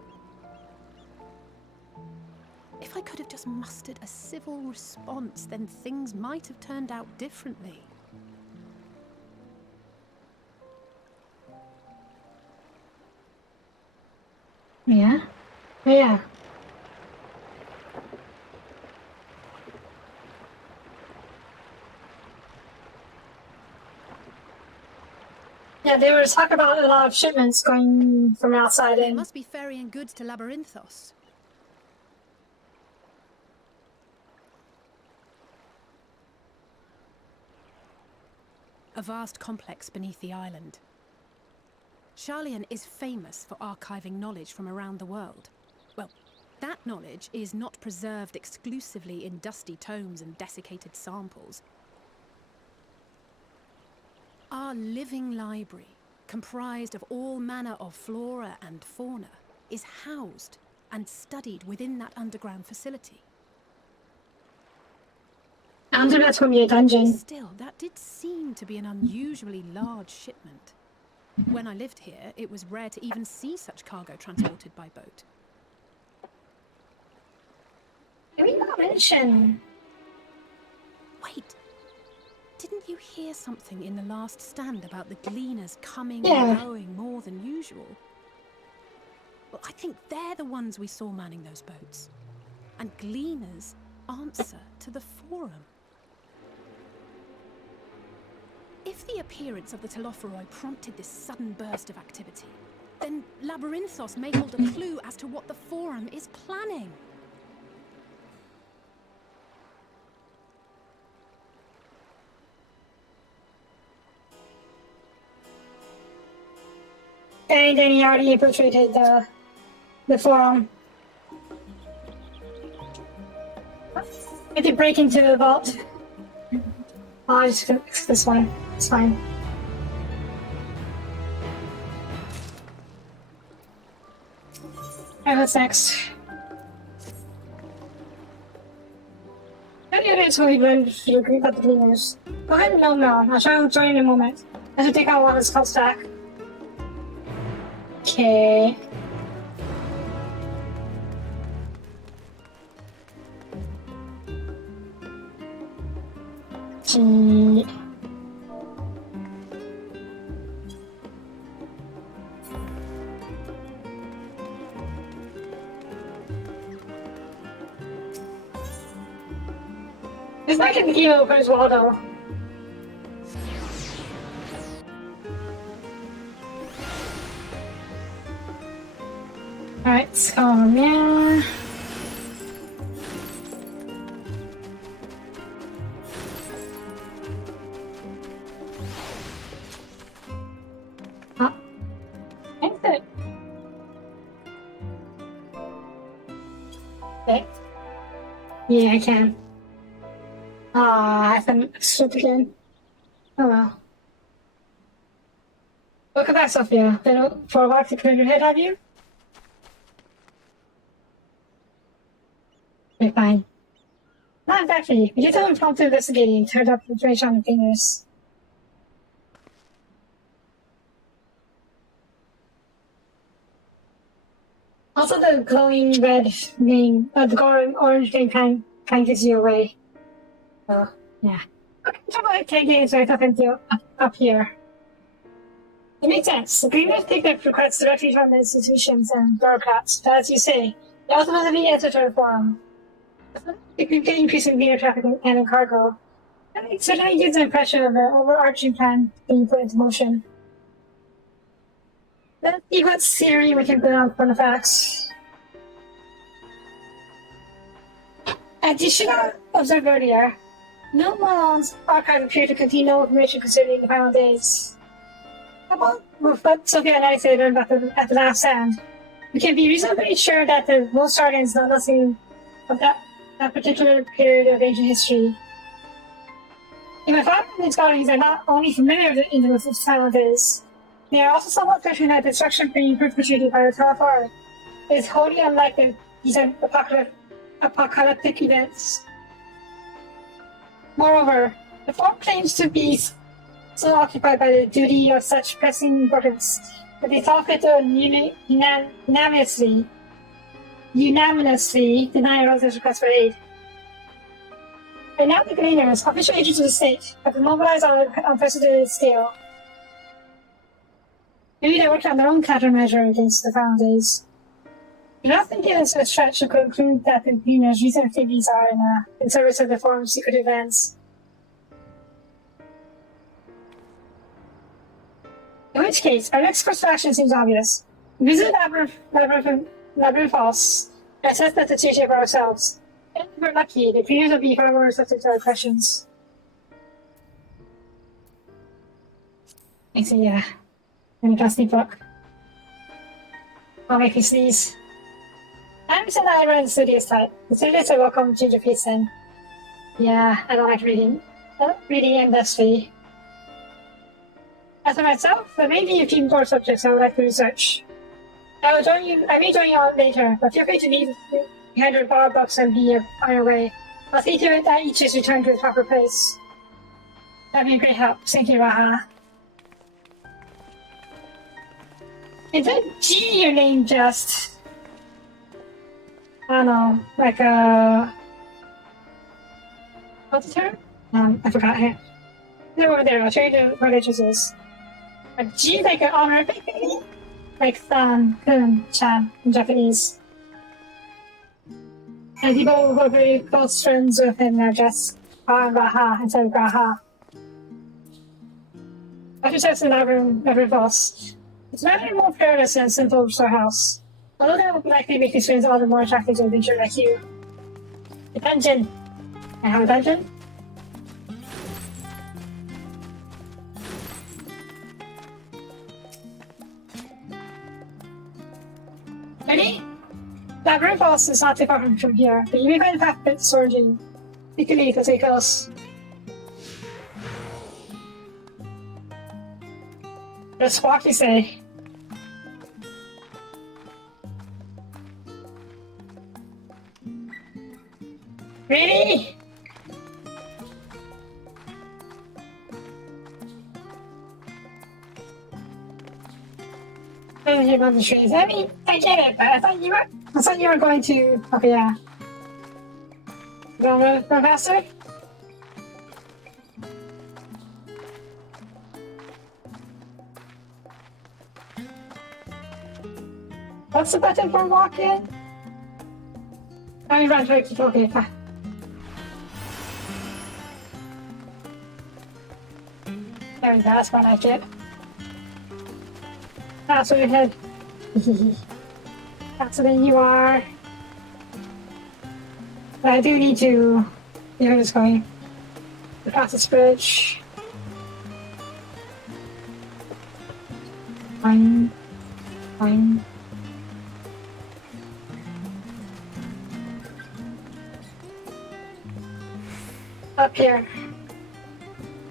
If I could have just mustered a civil response, then things might have turned out differently. Yeah? Yeah. Yeah, they were talking about a lot of shipments going from outside in. They must be ferrying goods to Labyrinthos. A vast complex beneath the island. Charlian is famous for archiving knowledge from around the world. Well, that knowledge is not preserved exclusively in dusty tomes and desiccated samples. Our living library, comprised of all manner of flora and fauna, is housed and studied within that underground facility. Under that's gonna be a dungeon. Still, that did seem to be an unusually large shipment. When I lived here, it was rare to even see such cargo transported by boat. Can we not mention? Wait, didn't you hear something in the last stand about the gleaners coming Yeah. and going more than usual? Well, I think they're the ones we saw manning those boats. And gleaners answer to the Forum. If the appearance of the Telophoroi prompted this sudden burst of activity, then Labyrinthos may hold a clue as to what the Forum is planning. And then he already infiltrated the Forum. If you break into the vault, I'll just fix this one. It's fine. Alright, what's next? Yeah, it's only good if you agree about the cleaners. Go ahead and no. I'll try to join in a moment. I should take out one of the skull stack. Okay. Gee. It's like an emo as well, though. home, yeah. Oh, exit. Okay. Yeah, I can. I have to switch again. Oh well. Look at that, Sophia. For a while to clear your head, have you? Okay, fine. Not exactly. We did have impromptu investigating, turned up information on the fingers. Also, the glowing red vein, the glowing orange vein kind gives you away. So, yeah. Okay, talk about taking right up here. It makes sense. The Greenwood take their requests directly from the institutions and bureaucrats, but as you say, they ultimately answer to reform. It could get increasing meter traffic and cargo. And it certainly gives the impression of an overarching plan being put into motion. Let's see what theory we can put on from the facts. As you should have observed earlier, no Malon's archive appeared to contain no information concerning the final days. About what Sophia and I said at the last stand, we can be reasonably sure that the most Guardians know nothing of that particular period of ancient history. And my father and his Guardians are not only familiar with the final days, they are also somewhat certain that the destruction being perpetrated by the Telephar is wholly unlike these apocalyptic events. Moreover, the Form claims to be so occupied by the duty of such pressing importance that they thought fit to unanimously deny Rosa's request for aid. And now the Gleaners, official agents of the state, have been mobilized on an unprecedented scale. Maybe they worked on their own countermeasure against the final days. Do not think it is a stretch to conclude that the Gleaners' recent activities are in service of the Forum's secretive ends. In which case, our next course of action seems obvious. We visit Labyrinth Falls and assess the situation for ourselves. If we're lucky, the Gleaners will be far more receptive to our questions. Thanks, yeah. And a dusty book. I'll make you sneeze. I'm saying that I run the studious type. The studious are welcome to change of pace then. Yeah, I don't like reading. Reading industry. As for myself, there may be a few more subjects I would like to research. I may join you on later, but feel free to leave behind your bar books and be on your way. I'll see to it that each is returned to its proper place. That'd be a great help. Thank you, Raha. Is it G your name just? I don't know, like what's the term? I forgot it. They're over there, I'll show you what it is. A G like an honorific, like san, kun, chan in Japanese. And people who are very close friends with him are just Raha instead of Raha. After steps in Labyrinth Falls. It's rather more perilous than a simple storehouse. Although that would likely make these friends all the more attractive to an adventurer like you. The dungeon. I have a dungeon? Ready? Labyrinth Falls is not too far from here, but you may find a path to its origin. You can leave, let's get close. Just walk, you say. Ready? Here above the trees. I mean, I get it, but I thought you were going to. Okay, yeah. Go faster. What's the button for walking? I mean, run, okay, fine. There we go, that's what I like it. That's what we had. faster than you are. But I do need to get where it's going. Across this bridge. Fine. Fine. Up here.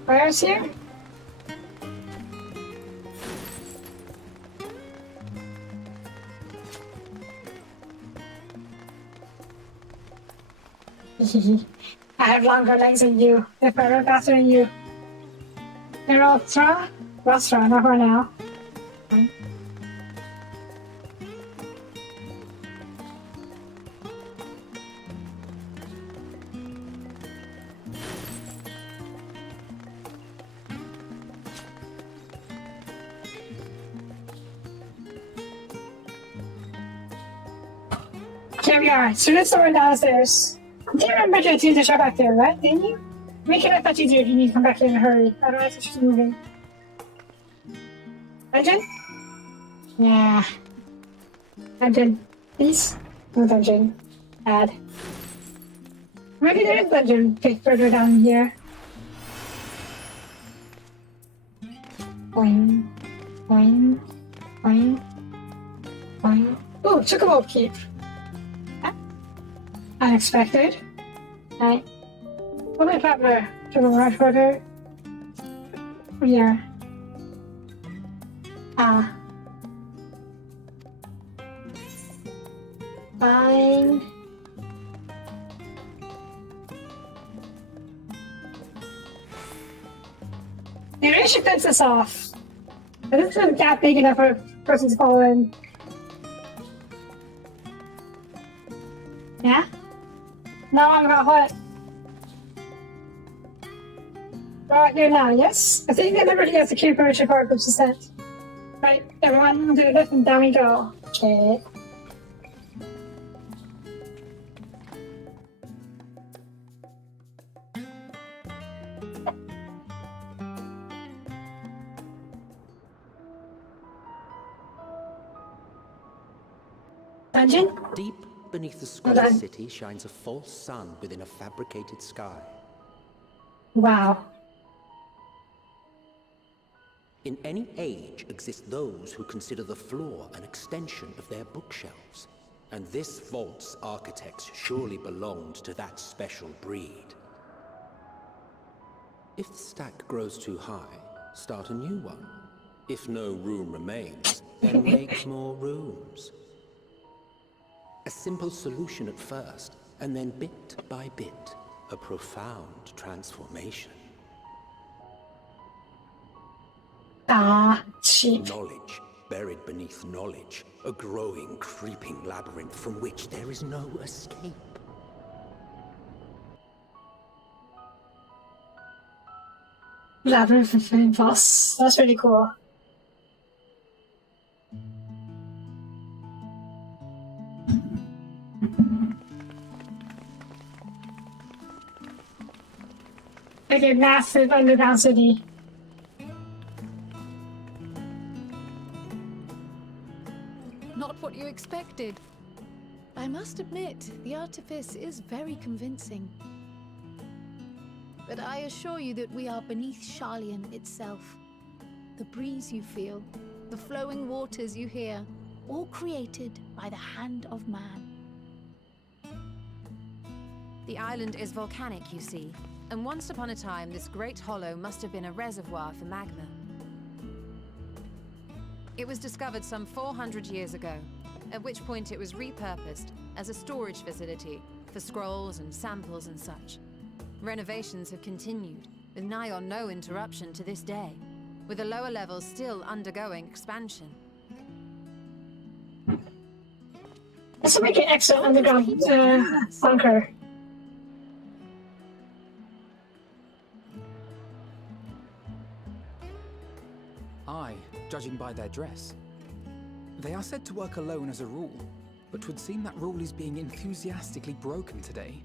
Where is here? I have longer legs than you. If I run faster than you. Rostra? Rostra, not for now. Fine. Here we are. So let's go downstairs. Do you remember to do the shop back there, right? Didn't you? Make it like that easier if you need to come back here in a hurry. Otherwise, it's just moving. Dungeon? Yeah. Dungeon. Please? No dungeon. Bad. Maybe there is dungeon further down here. Boing. Boing. Boing. Boing. Ooh, chocobo keep. Unexpected. Right. What my partner to the right further? Here. Fine. Maybe I should fence this off. But this is a gap big enough for a person to fall in. Yeah? Now I'm about what? Right here now, yes? I think that everybody has a cube furniture card which is sent. Right, everyone do this and down we go. Okay. Dungeon? Deep beneath the square city shines a false sun within a fabricated sky. Wow. In any age exist those who consider the floor an extension of their bookshelves. And this vault's architects surely belonged to that special breed. If the stack grows too high, start a new one. If no room remains, then make more rooms. A simple solution at first, and then bit by bit, a profound transformation. Ah, cheap. Knowledge, buried beneath knowledge, a growing, creeping labyrinth from which there is no escape. Labyrinth of Flame Boss. That's really cool. Like a massive underground city. Not what you expected. I must admit, the artifice is very convincing. But I assure you that we are beneath Sharlayan itself. The breeze you feel, the flowing waters you hear, all created by the hand of man. The island is volcanic, you see, and once upon a time this great hollow must have been a reservoir for magma. It was discovered some 400 years ago, at which point it was repurposed as a storage facility for scrolls and samples and such. Renovations have continued, with nigh on no interruption to this day, with the lower levels still undergoing expansion. This will make an excellent underground bunker. Aye, judging by their dress. They are said to work alone as a rule, but 'twould seem that rule is being enthusiastically broken today.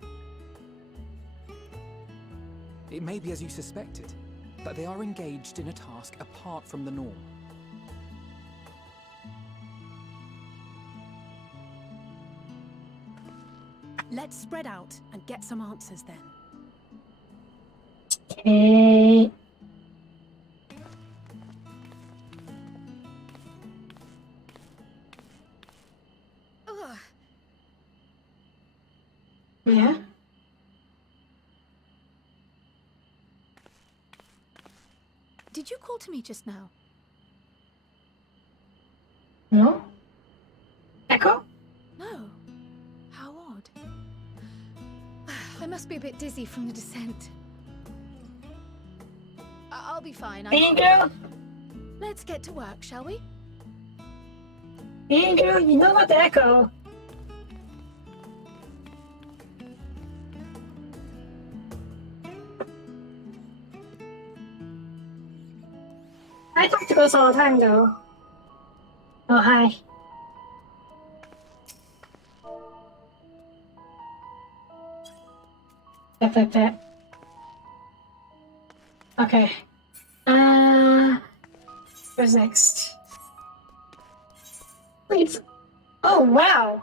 It may be as you suspected, that they are engaged in a task apart from the norm. Let's spread out and get some answers then. Okay. Ugh. Yeah. Did you call to me just now? No? Echo? No. How odd. I must be a bit dizzy from the descent. I'll be fine. Angel? Let's get to work, shall we? Angel, you know about the echo. I talk to ghosts all the time though. Oh, hi. Pet. Okay. What's next? Wait. Oh, wow.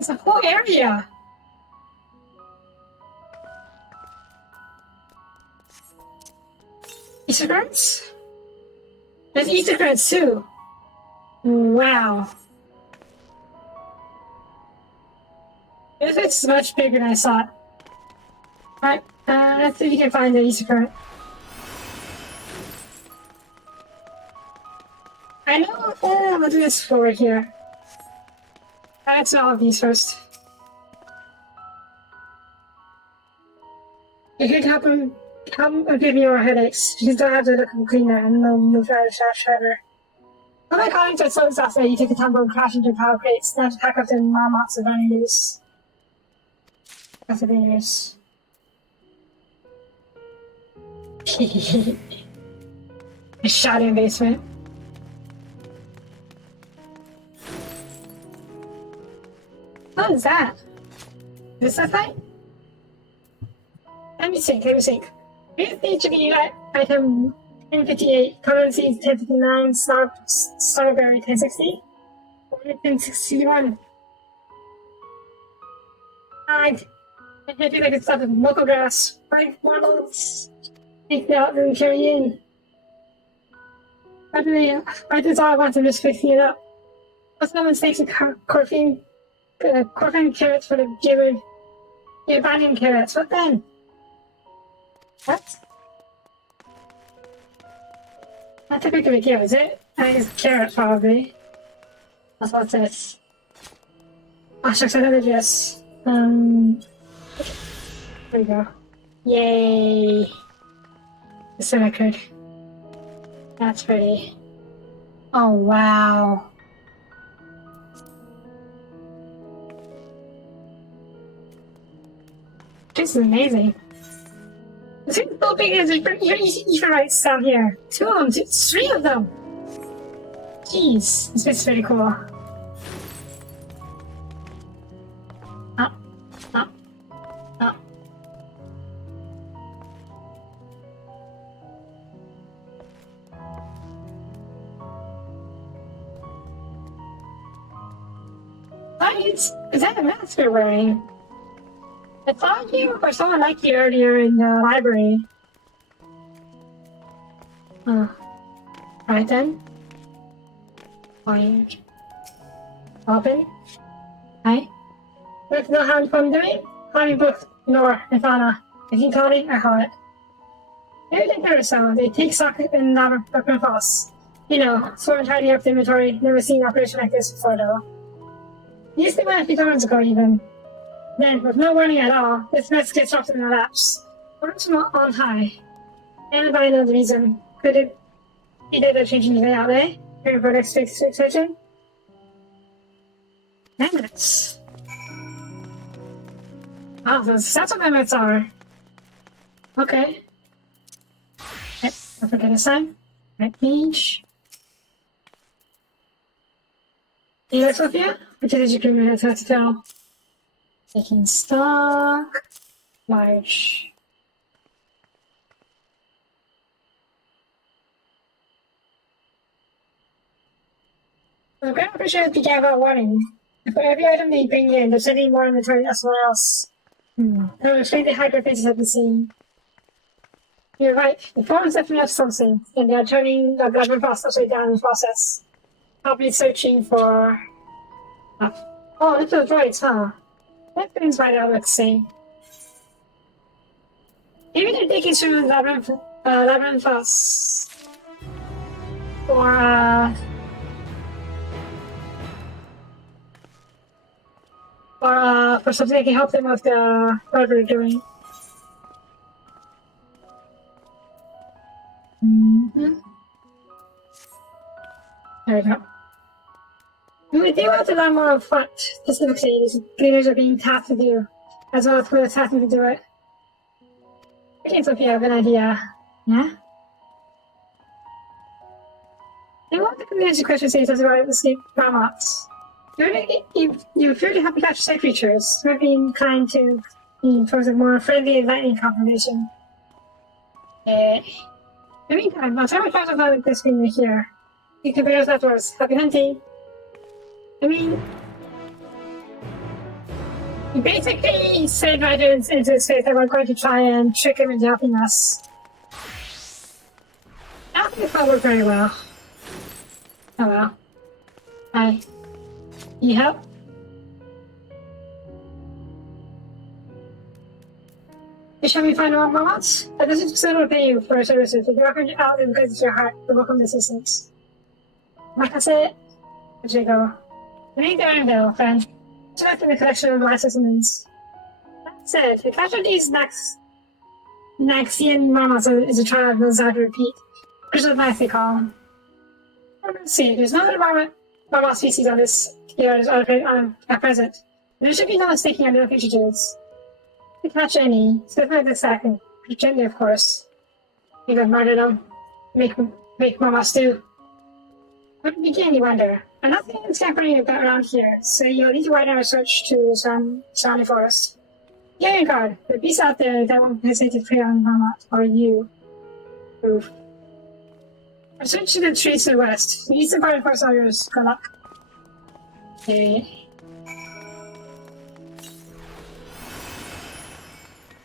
It's a whole area. Easter eggs? There's Easter eggs too. Wow. It's much bigger than I thought. Alright, let's see if you can find the Easter egg. I know, we'll do this forward here. Let's do all of these first. If you can help give me more headaches. You don't have to look cleaner and move out of shredder. When my colleagues are so exhausted, you take a tumble and crash into power crates, not to pack up the marmots of running loose. That's the dangerous. A shot in basement. What is that? Is this a fight? Let me think. Here's the HB item 1058, common seeds 1059, strawberry 1060, 1061. I feel like it's stuff with local grass, 5 models, take it out and carry in. I just all I want to just fixing it up. What's no mistakes with corfine carrots for the Giovannian carrots? What then? What? Not typically a carrot, is it? I think it's carrot, probably. That's what it says. Oh, shucks, another dress. There we go. Yay! The said I could. That's pretty. Oh, wow. This is amazing. The thing so big is even right down here. 2 of them, 3 of them. Jeez, this is pretty cool. Up. Is that a mask you're wearing? I saw you or someone like you earlier in the library. Right then. Quiet. Open. Hi. There's no harm from doing. Copy book, nor Nirvana. If you call it, I call it. Maybe they never sound. They take socket and not broken false. You know, sort of tidy up the inventory. Never seen an operation like this before though. Used to a few times ago even. Then, with no warning at all, this mess gets dropped in our laps. Words from on high. Anybody know the reason? Could it be that they're changing the layout, eh? Ready for next week's extension? Magnets. Oh, that's what magnets are. Okay. Yep, don't forget this time. Right page. Do you like Sophia? Which is your criminal to tell? Taking stock. Large. The ground pressure began without warning. For every item they bring in, there's any more inventory as well else. No, explain the hyperfaces have the same. You're right, the forums definitely have something, and they are turning the blood process upside down in the process. Probably searching for... Oh, little droids, huh? That things right now look the same. Maybe they're digging through labyrinths. Or, for something that can help them with the what they're doing. There we go. We do have to learn more of what specifically these leaders are being tasked to do, as well as who is tasked to do it. I think Sophie have an idea. Yeah? They want the community question series as about escape robots. You appear to have attached sea creatures who have been kind to me towards a more friendly and lightning confirmation. In the meantime, I'll try my best about this being here. You can bear us afterwards. Happy hunting! I mean, you basically said right into his face that we're going to try and trick him into helping us. I don't think it's going to work very well. Oh well. Hi. You help? You show me find more moments? This is just to pay you for your services. If you're offering out in because it's your heart, you're welcome to assistance. Like I said, where'd you go? We need the iron bill, friend. Select in the collection of my specimens. That said, the catch of these Naxian mammals is a trial of those I have to repeat. Crystal life they call them. Let's see, there's no other mammal species on this yard at present. There should be no mistaking our little fugitives. To catch any, specify the second, gently of course. You can murder them, make mama stew. Where to begin, you wonder? I'm not thinking of scampering about around here, so you'll need to widen our search to surrounding forest. Get your guard. There are beasts out there that won't hesitate to prey on Mama, or you. Oof. Our search to the trees to the west. The eastern part of forest are yours. Good luck. Okay.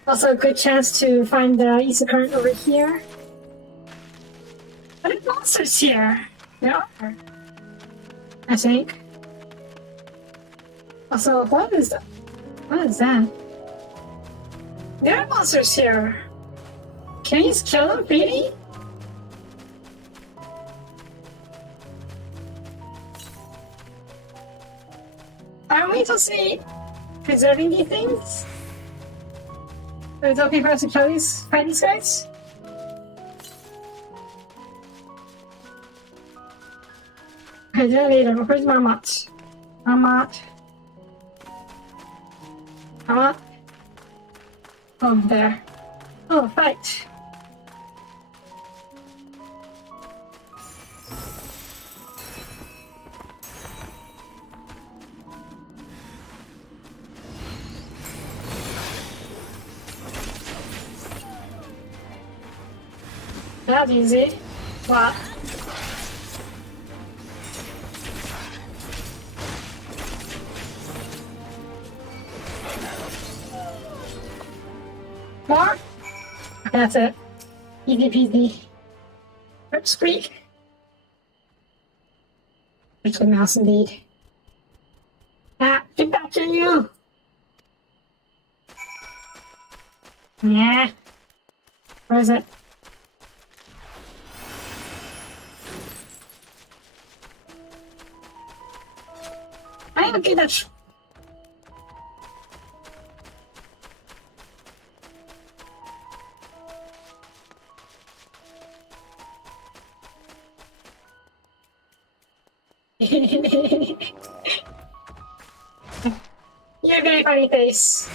Also a good chance to find the eastern current over here. What are monsters here? There are. I think. Also, what is that? What is that? There are monsters here. Can you just kill them, really? Are we supposed to be preserving these things? Are it okay for us to kill these, fight these guys? Okay, then later. Where's Marmot? Marmot. Marmot? Oh, there. Oh, fight. That's easy. What? More? That's it. Easy peasy. Rip squeak. It's a mouse indeed. Ah, get back to you! Yeah. Where is it? I don't get that. You're a very funny face.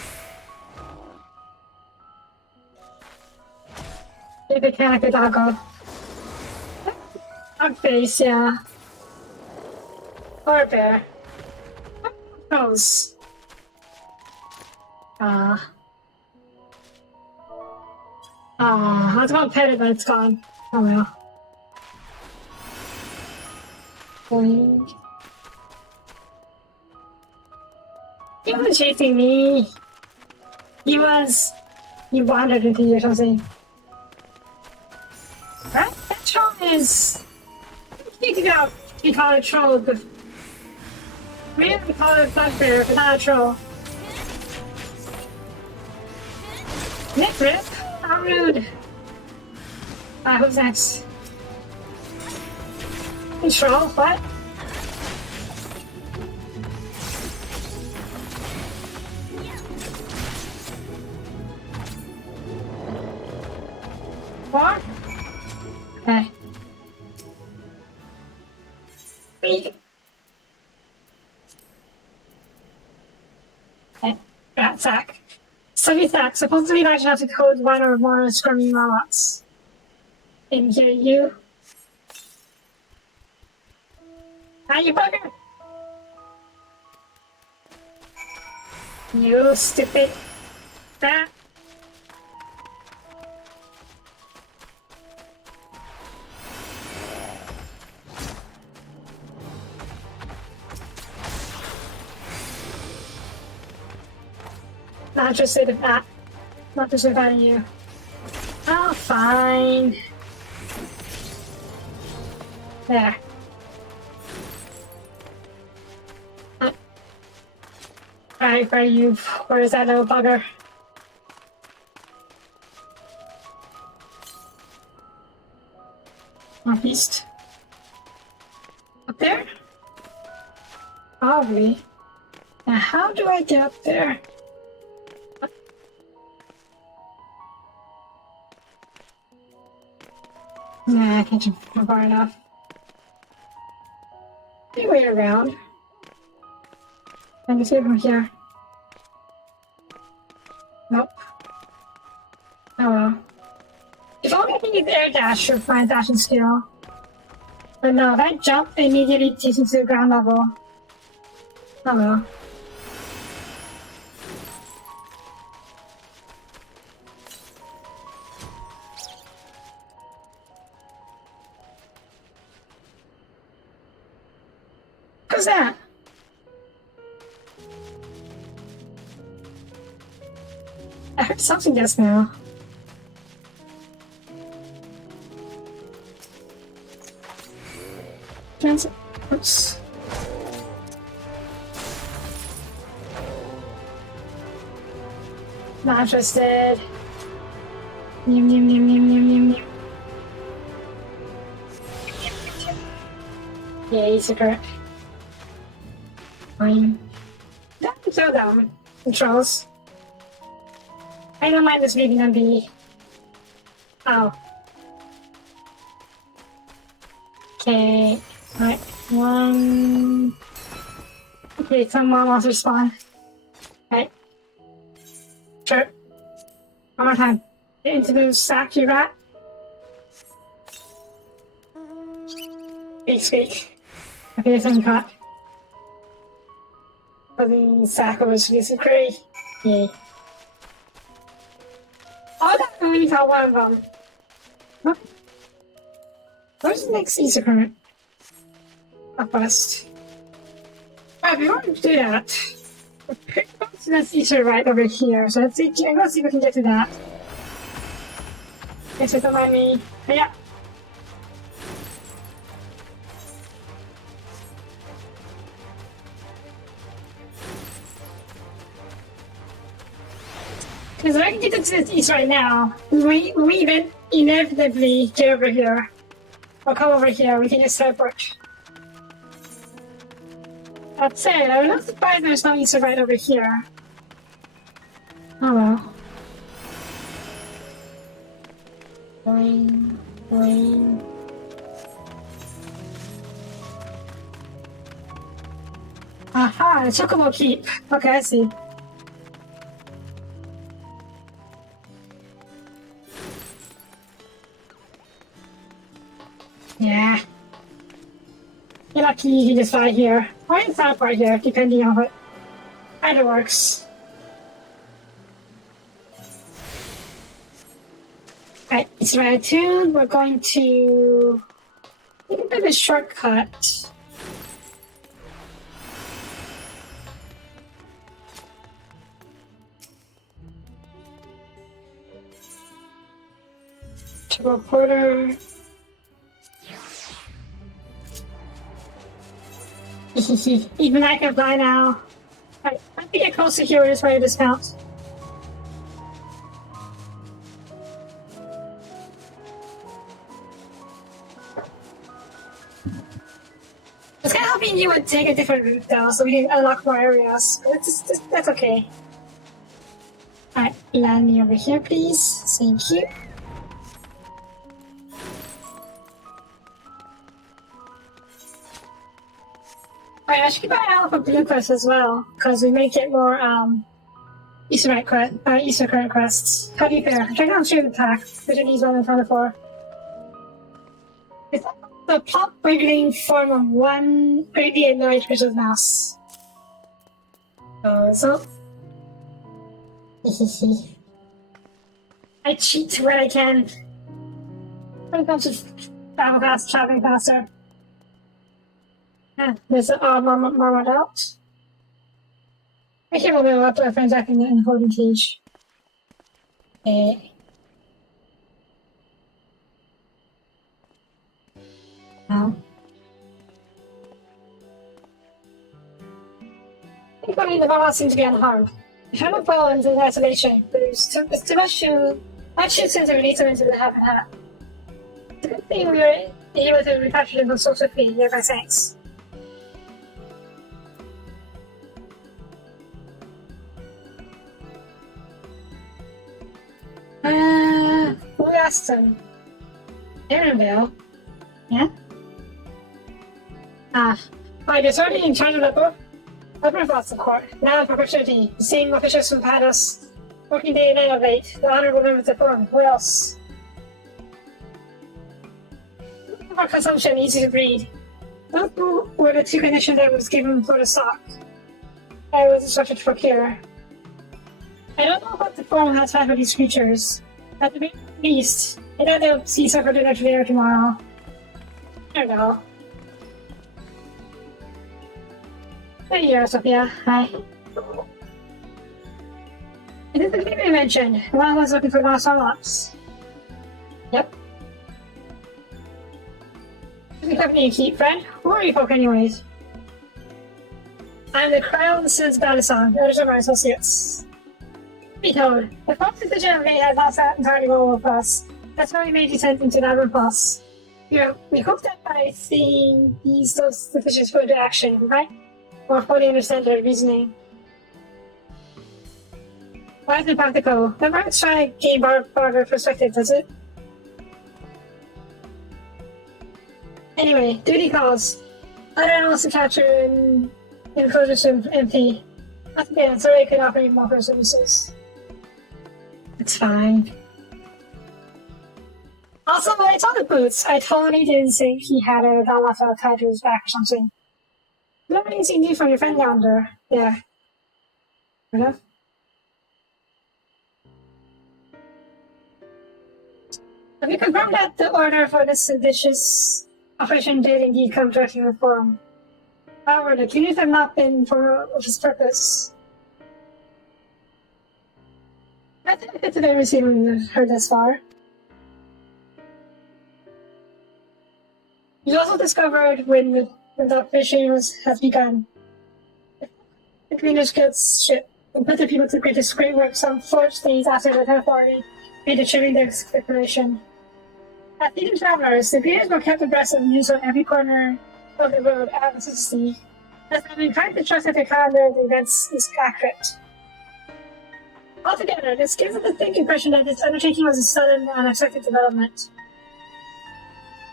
You're the kind of a doggo. Dog face, yeah. Or a bear. Nose. I was gonna pet it, but it's gone. Oh well. Boing. He wasn't chasing me. He wandered into you or something. Right? That troll is... You can go. You call it a troll, but... We didn't call it a bugbear, but not a troll. Nip rip? How rude. Who's next? Troll? What? What? Okay. Okay, rat sack. Study sack. Supposed to be large enough to hold one or more scrumming robots. In here, you. Ah, you bugger! You stupid rat. Not interested in that. Not interested in you. Oh, fine. There. Alright, where are you? Where is that little bugger? Northeast. Up there? Probably. Now, how do I get up there? Nah, I can't jump far enough. Any way around? I can see it from here. Nope. Oh well. If only I can use air dash for my dashing skill. But no, if I jump, it immediately takes me to the ground level. Oh well. Who's that? I heard something just now. Oops. Not interested. Yum yum yum yum yum yum yum. Yeah, secret. Fine. Don't throw down. Controls. I don't mind this leaving them be. Oh. Okay. Right. One. Okay, someone wants to respawn. Right. Sure. One more time. Get into the sack you got. Speak. Okay, this one caught. For the sack was really great. Yay. Oh, that only caught one of them. Huh? Where's the next Easter current? Up west. Alright, we want to do that. We're pretty close to that Easter right over here, so let's see if we can get to that. Okay, so don't mind me. Hey, yeah. Because if I can get to this east right now, we even inevitably get over here. Or come over here, we can just teleport. That's it, I'm not surprised there's no east right over here. Oh well. Boing, boing. Aha, Chocobo Keep. Okay, I see. Yeah. You're lucky you can just fly here. Or in front right here, depending on what. Either works. Alright, it's right tuned. We're going to take a bit of a shortcut. Teleporter. Even I can fly now. Right, I have to get closer here this way to discount. I was kind of hoping you would take a different route though, so we can unlock more areas. But that's okay. Alright, land me over here, please. Thank you. Alright, I should keep an eye out for blue quests as well, because we may get more Easter current quests. How do you fare? Check out through the pack. Which of these one in front of four? It's the plot wiggling form of one greatly annoyed person's mouse. So. I cheat when I can. When it comes to traveling faster. Yeah, there's more out. I can't remember what my friends acting in the holding cage. No. Everybody in the Mama seems to be unharmed. We haven't fallen into isolation, but it's too much since we release them into the half and half. It's a good thing we were able to recapture them from so swiftly, thereby thanks. Who asked him? Aaronville? Yeah? Right, it's already in charge of the book. Open thoughts of court. Now for opportunity. The same officials who've had us working day and night of late. The honorable members of the forum. Who else? For consumption, easy to breed. Those were the two conditions I was given for the stock. I was instructed to procure. I don't know what the forum has found for these creatures. At the very least, I doubt they'll see some for dinner today or tomorrow. I don't know. Hey, here, Sophia. Hi. It is the thing I mentioned. While I was looking for lost unlocks. Yep. Doesn't have any keep, friend. Who are you folk, anyways? I'm the Crown Since Battlesong. Others are my associates. Be told, the Fox decision of has not sat entirely well with us. That's why we made you sent into Labyrinth Plus. We hope that by seeing those decisions put into action, right? Or fully understand their reasoning. Why is it practical? That might try to gain broader perspective, does it? Anyway, duty calls. Other animals to capture and enclosures to empty. Not to get sorry I could offer you more for services. It's fine. Also, when I saw the boots, I totally didn't think he had a Galata tied to his back or something. What do you see new from your friend down there? Yeah. Enough? Have you confirmed that the order for this seditious operation did indeed come directly from the forum? However, the cleaners have not been for his purpose. I think it's a very receiving we've heard thus far. You also discovered when the operation has begun. The cleaners killed ship and put the people to greatest great work some forged things after the authority made a chilling their declaration. As leading travelers, the cleaners were kept abreast of news on every corner of the road out of the sea. As I've been trying to trust that the calendar of the events is accurate. Altogether, this gives us the distinct impression that this undertaking was a sudden and unexpected development.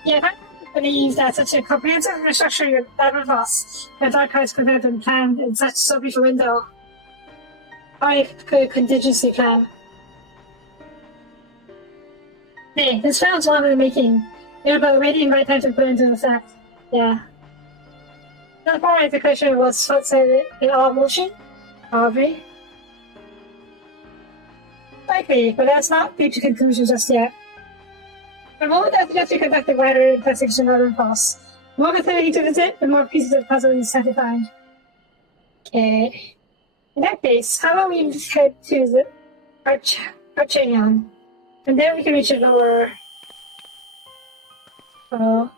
Yet I believe that such a comprehensive restructuring of Labyrinth Plus and Dark Cards could have been planned in such so brief a window. Or a contingency plan. Hey, this plan was long in the making. It was about waiting the right time to put into effect. Yeah. The former execution was set in all motion? Probably. Likely, but let's not be to conclusion just yet. The moment I suggest we conduct a wider investigation of Labyrinth Plus, the more facility to visit, the more pieces of the puzzle we have to find. Okay. In that case, how about we head to the Archanion, and then we can reach a lower Oh.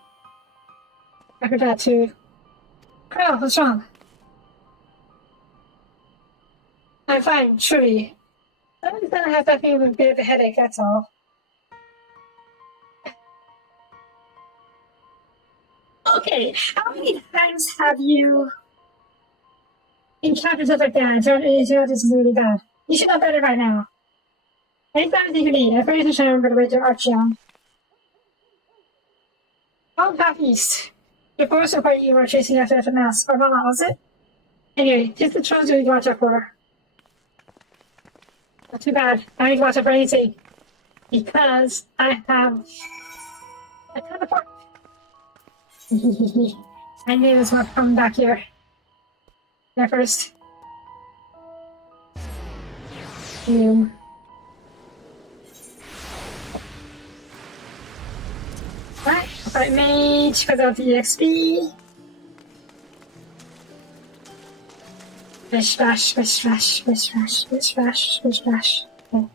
I forgot to. Crow, what's wrong? I'm fine, truly. I was gonna have that with a bit of a headache, that's all. Okay, how many times have you encountered stuff like that? This is really bad. You should know better by now. Anytime you can eat, I pretty much remember the way to Archeon. Oh, half east. The forest part you were chasing after the mask, or not, was it? Anyway, here's the trolls you need to watch out for. Not too bad. I need to watch out for anything. Because I have a ton of pork. I knew this was coming back here. There first. Boom. Right, fight mage, because of the XP. Bish bash, bish bash, bish bash, bish bash, bish bash. Okay.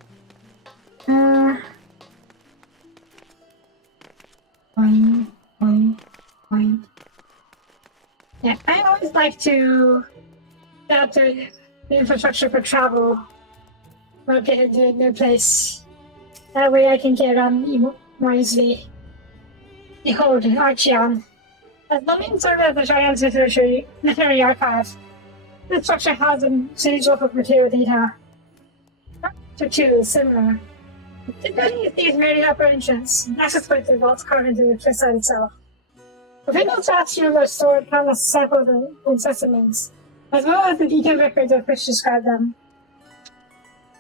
Fine. Yeah, I always like to set up the infrastructure for travel when I get into a new place. That way I can get around more easily. Behold, Archeon. As the main server of the Giant's literary archive, the structure has a series of material data. Structure 2 is similar. The building is these merely upper entrance, access point to the vaults carved into the facade itself. Within those vast rooms are stored countless samples and specimens, as well as the detailed records of which describe them.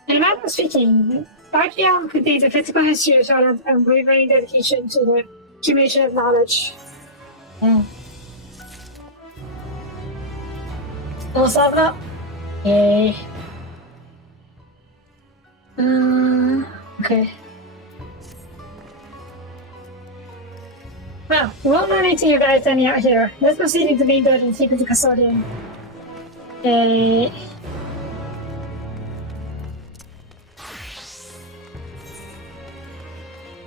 In a manner of speaking, Archeon contains a physical history of Charlotte's unwavering dedication to the accumulation of knowledge. Yeah. Almost leveled up? Yay. Okay. Well, we won't learn anything you guys standing out here. Let's proceed into the main building and speak with the custodian. Yay.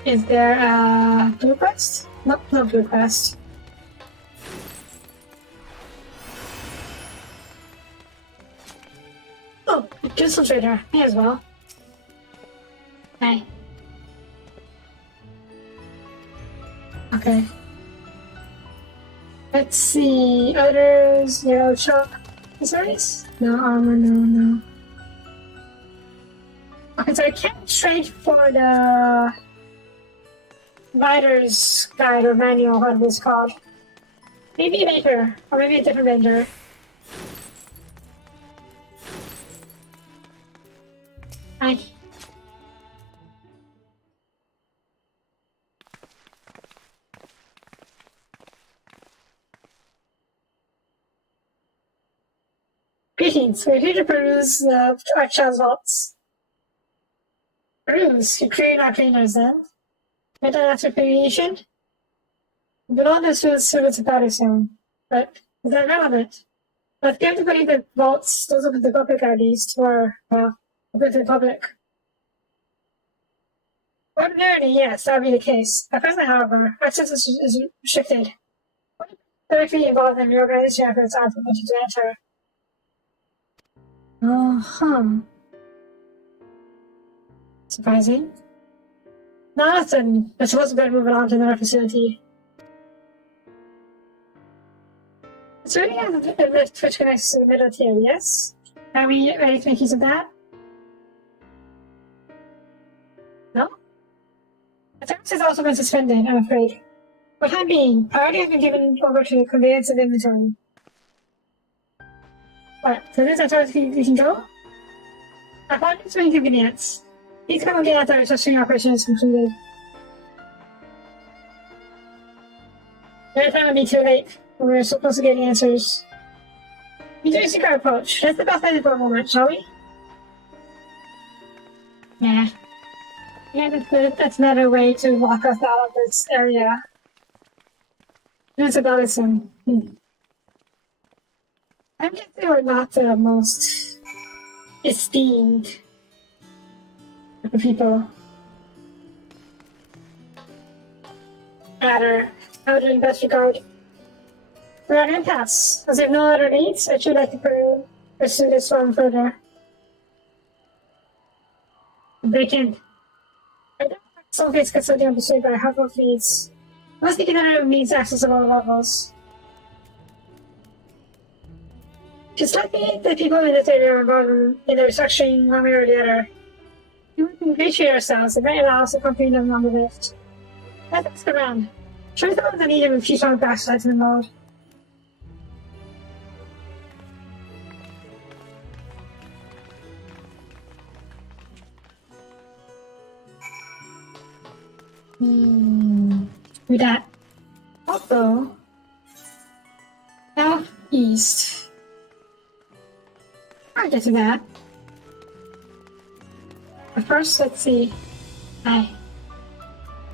Is there a blue quest? Nope, no blue quest. Oh, crystal trader. May as well. Hey. Okay. Let's see. Others, yellow chalk. Accessories? No armor, no. Okay, so I can't trade for the Rider's Guide or Manual, whatever it's called. Maybe a maker, or maybe a different vendor. Hi. Greetings, we're here to peruse the Archon's vaults. Peruse? You create our trainers then? Meta after creation? But all this was servants about it soon. But is that relevant? Let's give everybody the vaults, those are the public at least, or, well, open to the public. Ordinarily, yes, that would be the case. At present, however, access is restricted. Directly involved in reorganization efforts are permitted to enter. Surprising. Not often, but supposed to be moving on to another facility. It's really a lift which connects to the middle tier, yes? Are we ready to make use of that? No? The service has also been suspended, I'm afraid. For the time being, priority has been given over to conveyance of inventory. What, so this is as we can go? Apologies for inconvenience. Please come again after restructuring operations completed. Every time will be too late, when we're so close to getting answers. Introducing our approach. That's the best idea for a moment, shall we? Nah. Yeah, that's not a way to lock us out of this area. That's about it soon. I guess they were not the most esteemed group of people. Rather, out in best regard. We are an impasse. As if no other needs, I should like to pursue this one further. Break in. I don't have some face custodian pursued by half of these. Must be considered means access of all levels. Just like me, the people in this area are involved in the restructuring one way or the other. We would ingratiate ourselves and may allow us to accompany them on the lift. Let's ask around. Show some of the need of a few strong backslides in the mode. Do that. Also, southeast. I'll get to that. But first, let's see. Hi.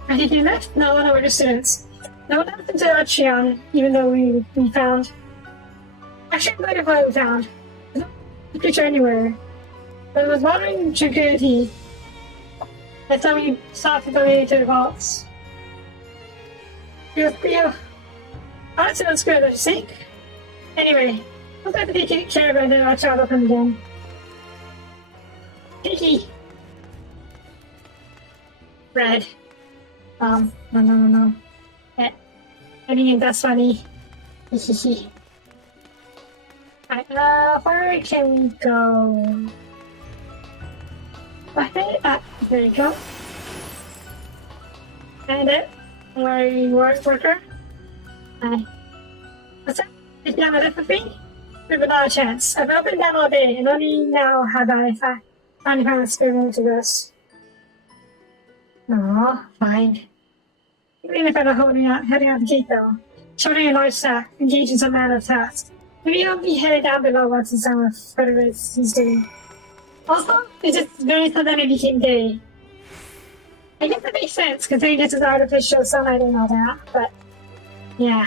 Are you doing that? No, we're just students. No one happened to Atrion, even though we found. Actually, I'm glad what we found. There's no creature anywhere. But it was bothering tranquility. That's how we stopped going to the vaults. Honestly, that's good, don't you think? Anyway, we'll have to take care of it and then I'll try to open again. Pinky! Red. No. I mean, that's funny. Hehehe. Alright, where can we go? Okay, there you go. And it. Where you work, worker? Hi. What's that? Did you have a lift with me? We have not a chance. I've opened down all day, and only now have I finally found a spare moment to rest. Aw, fine. Even if I'm not heading out the gate though. Shouldering a large sack, engaged in some manner of task. Maybe I'll be headed down below once the summer federates he's doing. Also, it's just very sudden it became day. I guess that makes sense, considering this is artificial sunlight and all that, but yeah.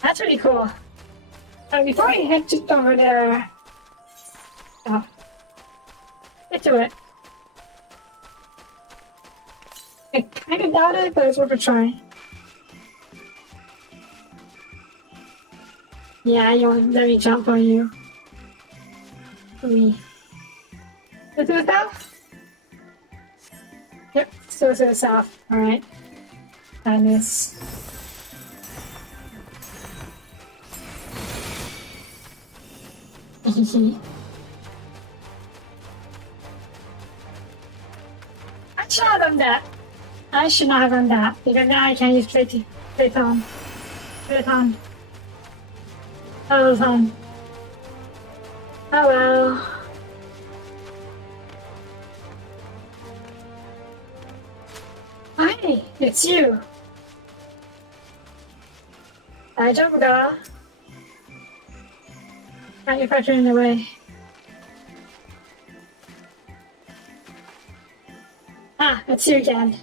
That's really cool. Before I head over there, get to it. I kind of doubt it, but it's worth a try. Yeah, you won't let me jump on you. Let's do it south? Yep, still to the south. Alright. And this. I should have done that. I should not have done that, because now I can't use Playton. Oh, fun. Oh well. Hi, it's you. Daijoubu manufacturing in the way. Ah, it's you again.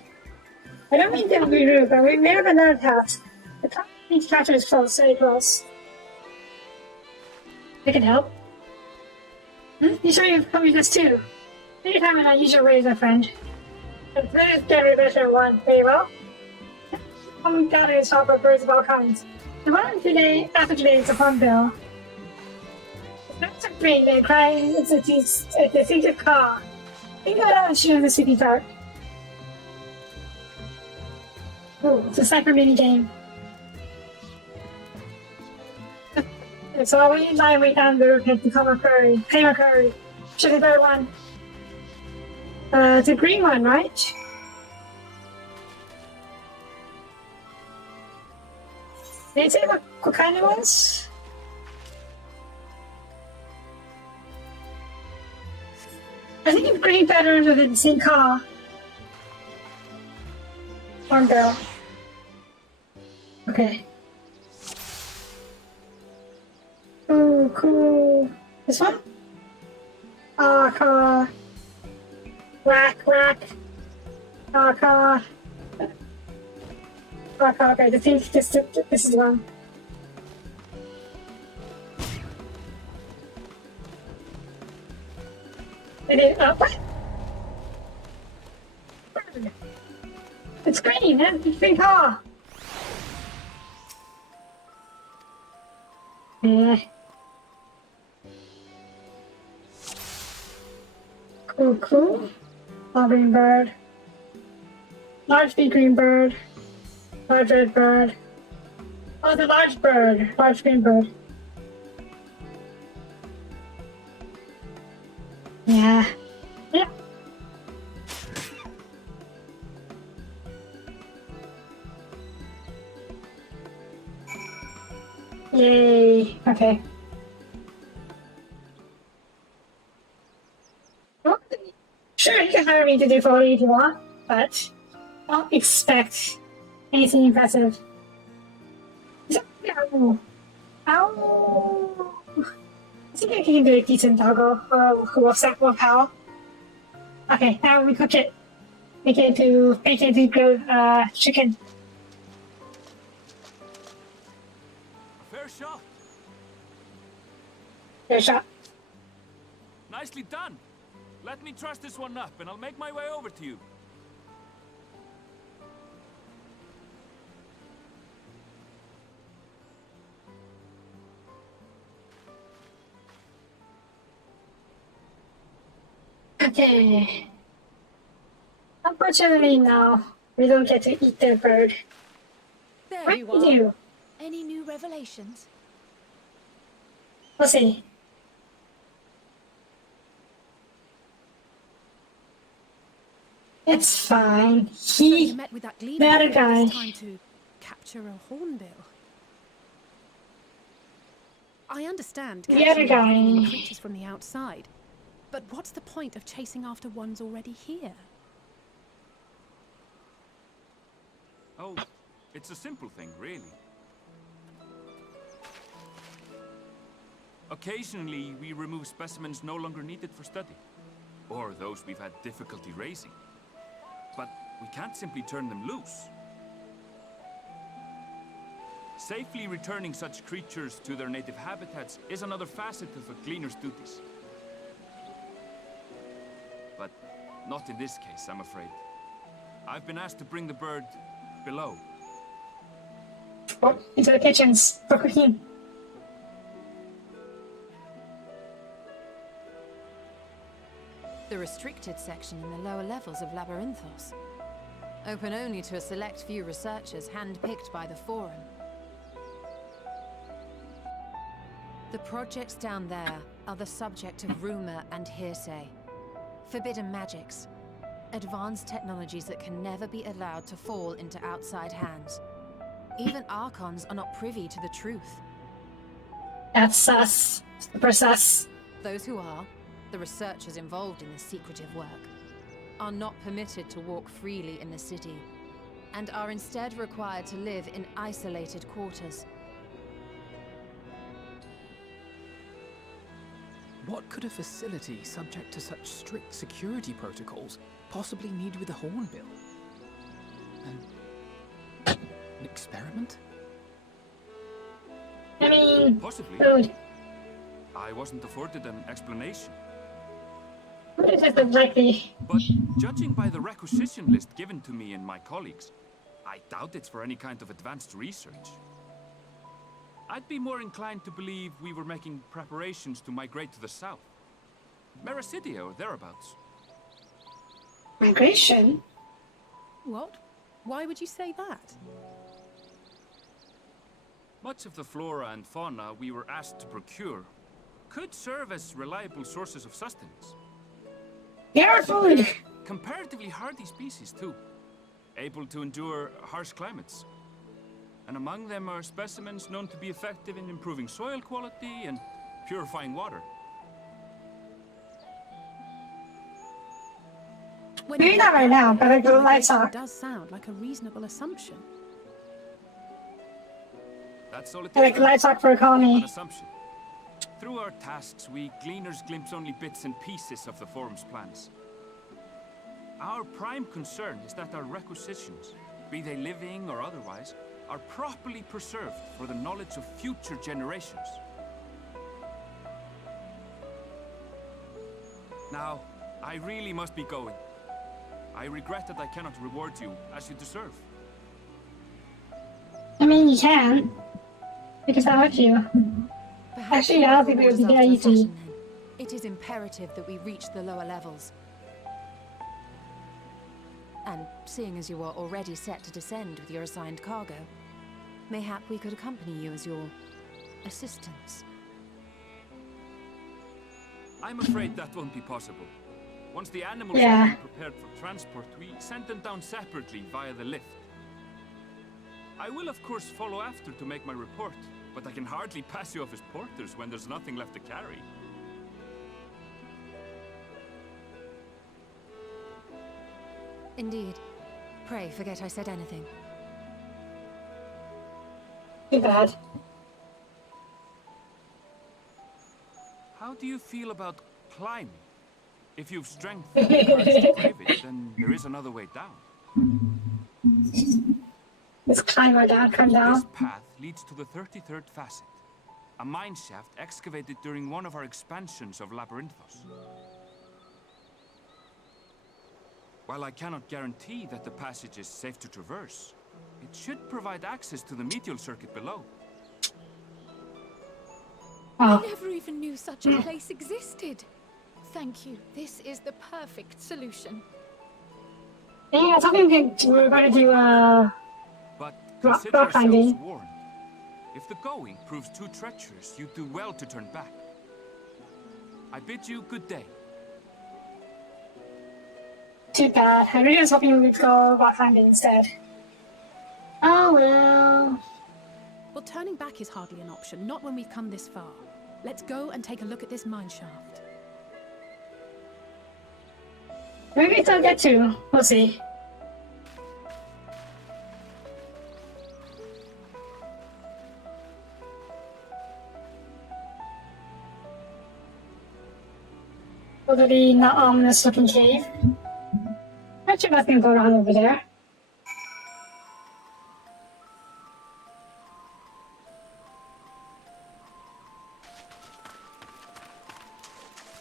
I don't mean to be rude, but we may have another task. The company catcher is close, very close. I can help. You sure you've come with us too? Anytime in unusual ways, my friend. The players get rid of one. Very well. Coming down to shop for birds of all kinds. The one today, after today, is a fun bill. The birds are great, they cry, it's a distinctive caw. Think about how she knows the sleepy part. Ooh, it's a sniper mini game. It's all way in line way down the road to Claymore Curry. Should be a better one. It's a green one, right? Did you say what kind it was? I think it's green better than the same car. One girl. Okay. Ooh, cool. This one? Car. Rack. Car. Okay, this is one. It is, what? The It's green. It's green car. Yeah. Cool, cool. Small green bird. Large big green bird. Large red bird. Oh, the large bird. Large green bird. Yeah. Yeah. Yay. Okay. Well, sure, you can hire me to do Foley if you want, but don't expect anything impressive. Ow. Ow. I think I can do a decent doggo. Wolf howl. Okay, now we cook it. Make it into grilled chicken. Fair shot. Fair shot. Nicely done. Let me truss this one up, and I'll make my way over to you. Okay. Unfortunately, no. We don't get to eat the bird. There What you do are. we do? Any new revelations? We'll see. It's fine. So you He... met with that gleaner That again guy. this time to capture a hornbill. I understand The other capturing guy. alien creatures from the outside, but what's the point of chasing after ones already here? Oh, it's a simple thing, really. Occasionally, we remove specimens no longer needed for study, or those we've had difficulty raising. But we can't simply turn them loose. Safely returning such creatures to their native habitats is another facet of a cleaner's duties. But not in this case, I'm afraid. I've been asked to bring the bird below. Oh, into the kitchens for cooking. The restricted section in the lower levels of Labyrinthos. Open only to a select few researchers handpicked by the Forum. The projects down there are the subject of rumor and hearsay. Forbidden magics. Advanced technologies that can never be allowed to fall into outside hands. Even Archons are not privy to the truth. That's sus. Super sus. Those who are, the researchers involved in this secretive work, are not permitted to walk freely in the city, and are instead required to live in isolated quarters. What could a facility subject to such strict security protocols possibly need with a hornbill? An experiment? I mean, Possibly. food. I wasn't afforded an explanation. Food is just likely. But judging by the requisition list given to me and my colleagues, I doubt it's for any kind of advanced research. I'd be more inclined to believe we were making preparations to migrate to the south. Mericidia or thereabouts. Migration? What? Why would you say that? Much of the flora and fauna we were asked to procure could serve as reliable sources of sustenance. Your food! Comparatively hardy species, too. Able to endure harsh climates. And among them are specimens known to be effective in improving soil quality and purifying water. When Maybe not right now, but like the lights migration are. does sound like a reasonable assumption. That's all it Like is. livestock for An economy. assumption. Through our tasks, we gleaners glimpse only bits and pieces of the Forum's plans. Our prime concern is that our requisitions, be they living or otherwise, are properly preserved for the knowledge of future generations. Now, I really must be going. I regret that I cannot reward you as you deserve. I mean, you can. Because I love you. Perhaps Actually, you I will think it reward would be us very after a easy. fashion, then. It is imperative that we reach the lower levels. And seeing as you are already set to descend with your assigned cargo, mayhap we could accompany you as your assistants. I'm afraid that won't be possible. Once the animals Yeah. have been prepared for transport, we send them down separately via the lift. I will of course follow after to make my report, but I can hardly pass you off as porters when there's nothing left to carry. Indeed. Pray forget I said anything. Too bad. How do you feel about climbing? If you've strength and courage to brave it, then there is another way down. Let's climb her down, come This down. path leads to the 33rd facet, a mine shaft excavated during one of our expansions of Labyrinthos. While I cannot guarantee that the passage is safe to traverse, it should provide access to the medial circuit below. I Oh, never even knew such a place existed. Thank you. This is the perfect solution. yeah, I was hoping we were going to do, But Rock consider yourselves climbing. warned. If the going proves too treacherous, you do well to turn back. I bid you good day. too bad. I really was hoping we would go rock climbing instead. Oh well. Well, turning back is hardly an option, not when we've come this far. Let's go and take a look at this mine shaft. Maybe it's I'll get to. We'll see. Totally not ominous looking cave. Actually, nothing going on over there.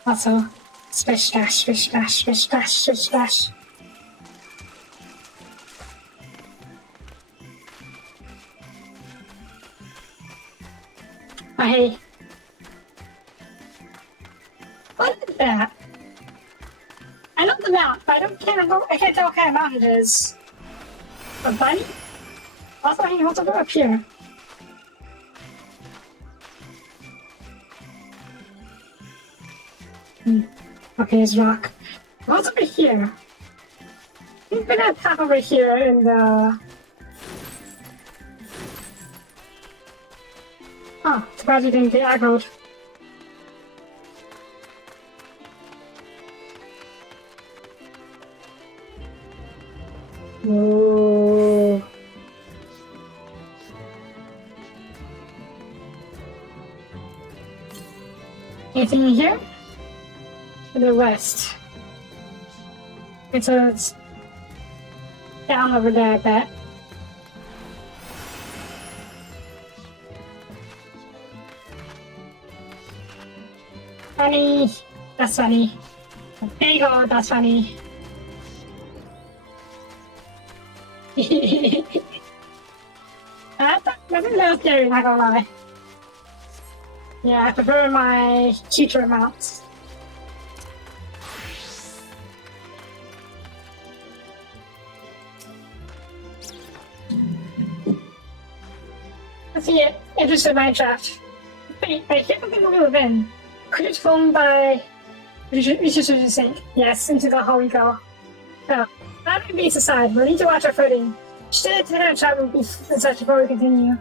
Also, splish splash, splish splash, splish splash, splish splash. Oh, hey. What is that? I know the mount, but I can't tell what kind of mount it is. A bunny? Also, he holds it up here. Okay, it's rock. What's over here? He's gonna tap over here in the... Oh, surprised he didn't get aggroed. Whoa. Anything in here? To the west. Okay, so it's down over there, I bet. Funny. That's funny. There you go, that's funny. That's a little scary, not gonna lie. Yeah, I prefer my future mounts. Let's see it. Interested Minecraft. Wait, I can't think of it in. Creatures formed by researchers to sink. Yes, into the hole we go. So, not to beats aside, we need to watch our footing. Should take a travel and such before we continue.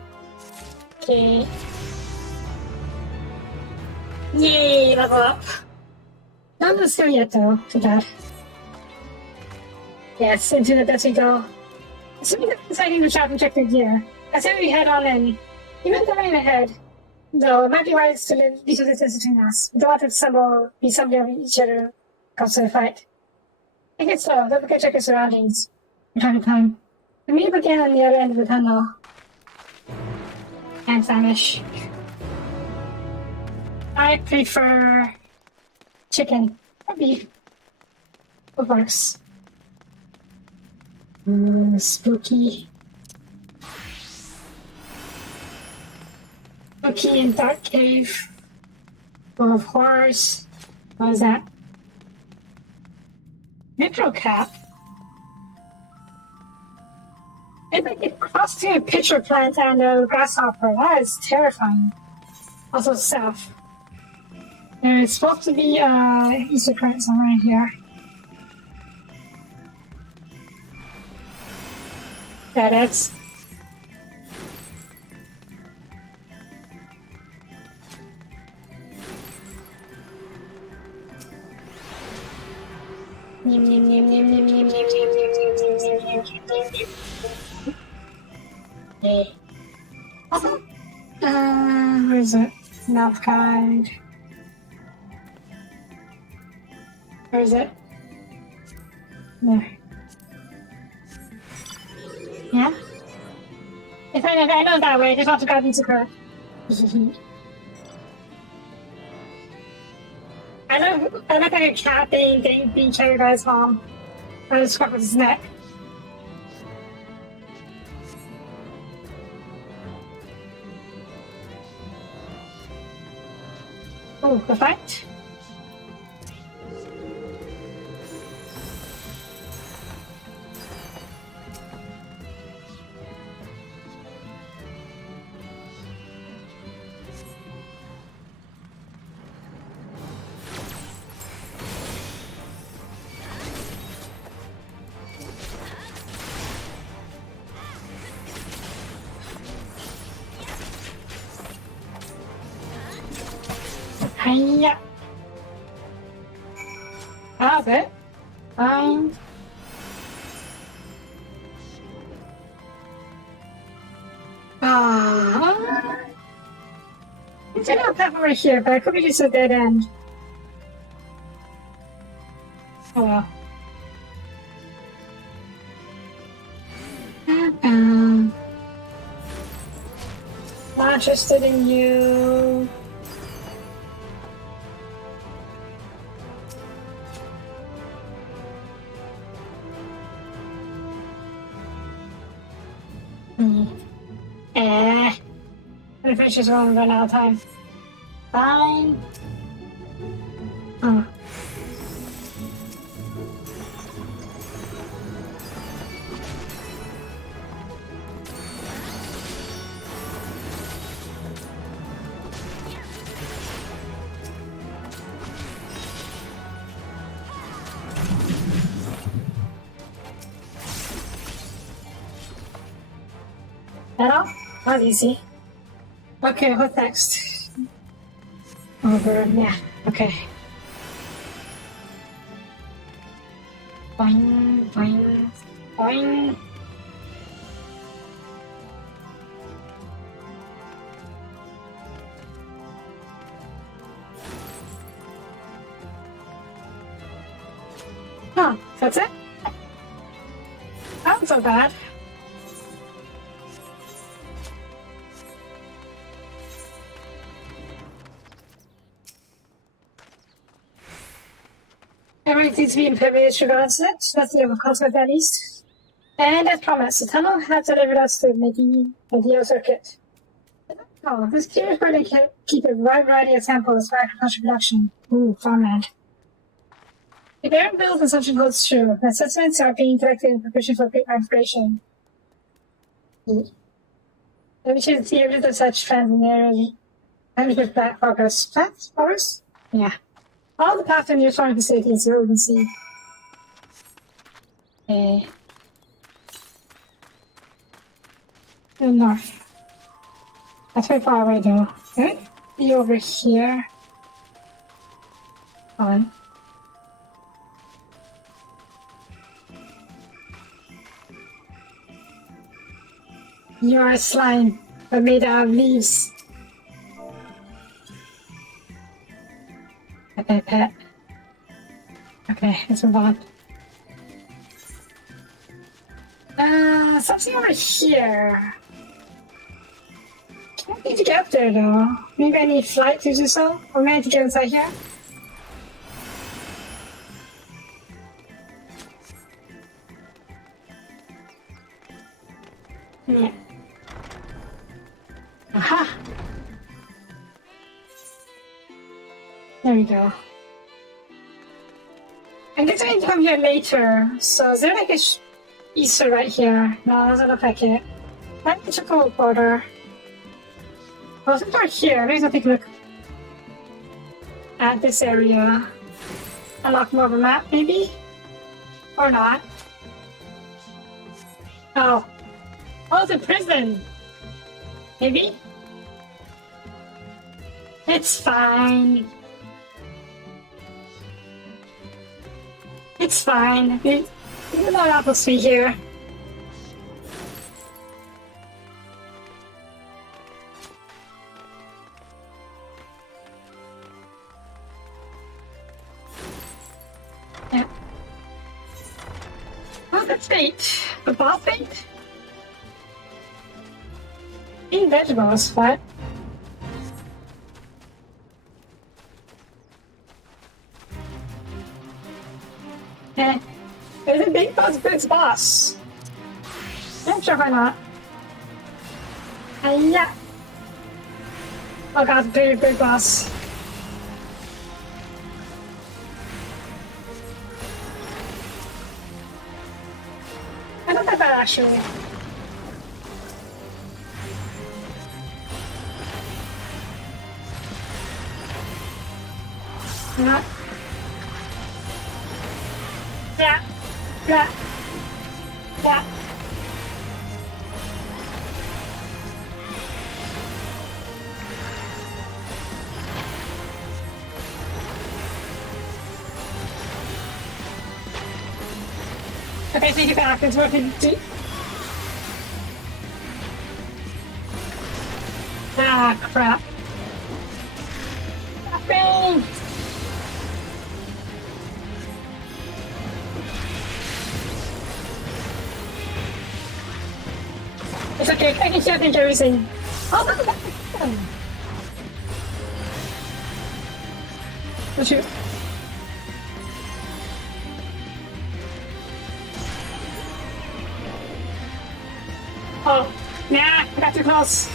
Okay. Yay, level up. Not the skill yet though, too bad. Yes, into the depths we go. Assuming that deciding to shop and check the gear. I say we head on in. Even the rain ahead, though it might be wise to leave each distance between us. We don't want to be somebody of each other comes to the fight. Take it slow, don't forget to check your surroundings from time to time. The meet again on the other end of the tunnel. And famish. I prefer chicken or beef. What works? Spooky. Spooky and dark cave. Full of horrors. What is that? Metro cap. It's like it crossed between a pitcher plant and a grasshopper. That is terrifying. Also south. And it's supposed to be Easter current somewhere here. That is. Where is it? Nav guide. Where is it? There. Yeah? If I know that way, I just have to grab into her. I look like a cat being carried by his mom. I just scrap with his neck. Oh, perfect. Hiya. That's it. I did have that right here, but I could be just a dead end. Oh well. Not interested in you. I'm gonna finish this one and run out of time. Fine. Oh. That all? Not easy. Okay, what's next? Over, yeah, okay. Boing, boing, boing. Oh, that's it? That wasn't so bad. Everything seems to be impervious regards to it. That's the consequence at least. And as promised, the tunnel has delivered us to Medieval Circuit. Oh, this curious where they keep a wide variety of samples for agricultural production. Ooh, farmland. The barren build consumption holds true. The assessments are being collected in preparation for migration. Let me choose the evidence of such trends in the area. And with black progress. Flat progress? Yeah. All the paths in your farming facilities you can see. Okay. The north. That's very far away though. Could it be over here? On. You are a slime, but made out of leaves. Pet. Okay, let's move on. Something over here. I need to get up there though. Maybe I need flight to do so? Or maybe I need to get inside here? Yeah. Aha! There we go. I'm going to come here later, so is there like a Easter right here? No, it doesn't look like it. Let me check the border. Oh, it's right here. Maybe I'll take a look at this area. Unlock more of a map, maybe? Or not. Oh. Oh, it's a prison! Maybe? It's fine. It's fine. Even though I'm not supposed to be here. Yeah. Oh, that's fate. The boss fate? Eating vegetables, what? Eh. There's a big boss. I'm sure why not. Yeah. Oh god, big boss. I not that bad actually. Not. Yeah. Yeah. Yeah. Okay, take it back. It's working. Ah, crap. Nothing. It's okay, I can shut into everything. Oh, oh shoot. Oh, nah, I got too close.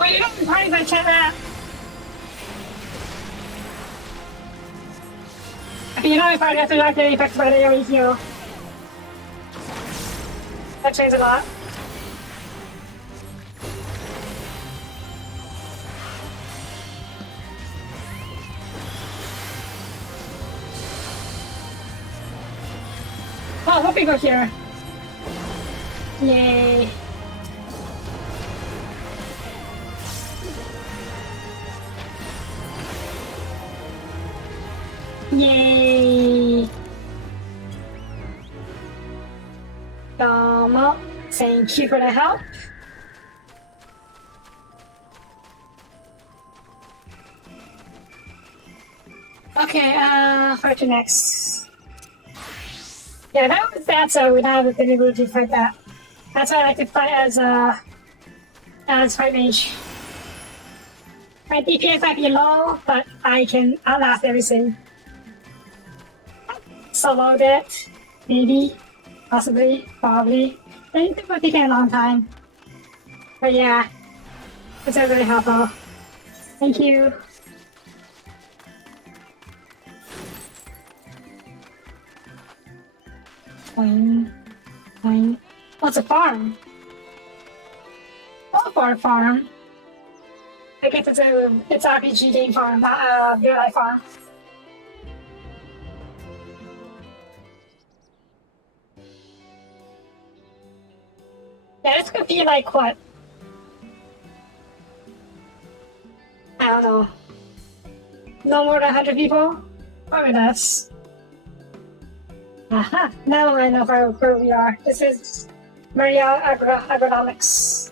Wait, you don't party by chat. You know if I get to like the effects by the AoE heal. That changed a lot. Oh, hope we go here. Yay. Yay! Thank you for the help. Okay, where to next? Yeah, that was that, so we don't have the ability to fight that. That's why I like to fight as fight mage. My DPS might be low, but I can outlast everything. Solo it, maybe, possibly, probably. I think it will take a long time. But yeah, it's really helpful. Thank you. Boing, boing. Oh, it's a farm. Oh, for a farm. I guess it's RPG game farm, not real life farm. Yeah, this could be like what? I don't know. No more than 100 people? Probably less. Aha! Now I know where we are. This is Maria Agronomics.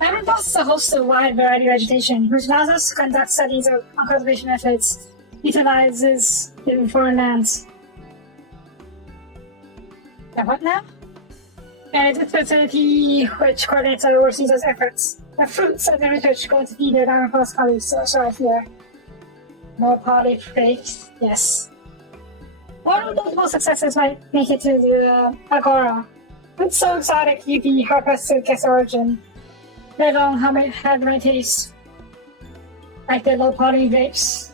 Agriculture is a host of a wide variety of vegetation, which allows us to conduct studies on cultivation methods, utilizes in foreign lands. What now? And it's a facility which coordinates and oversees those efforts. The fruits of the research go to feed their Diamond colleagues, so sorry here. More poly grapes, yes. One of those most successes might make it to the Agora. It's so exotic you'd be hard-pressed to guess origin. Let alone how it had the right taste. Like the low poly grapes.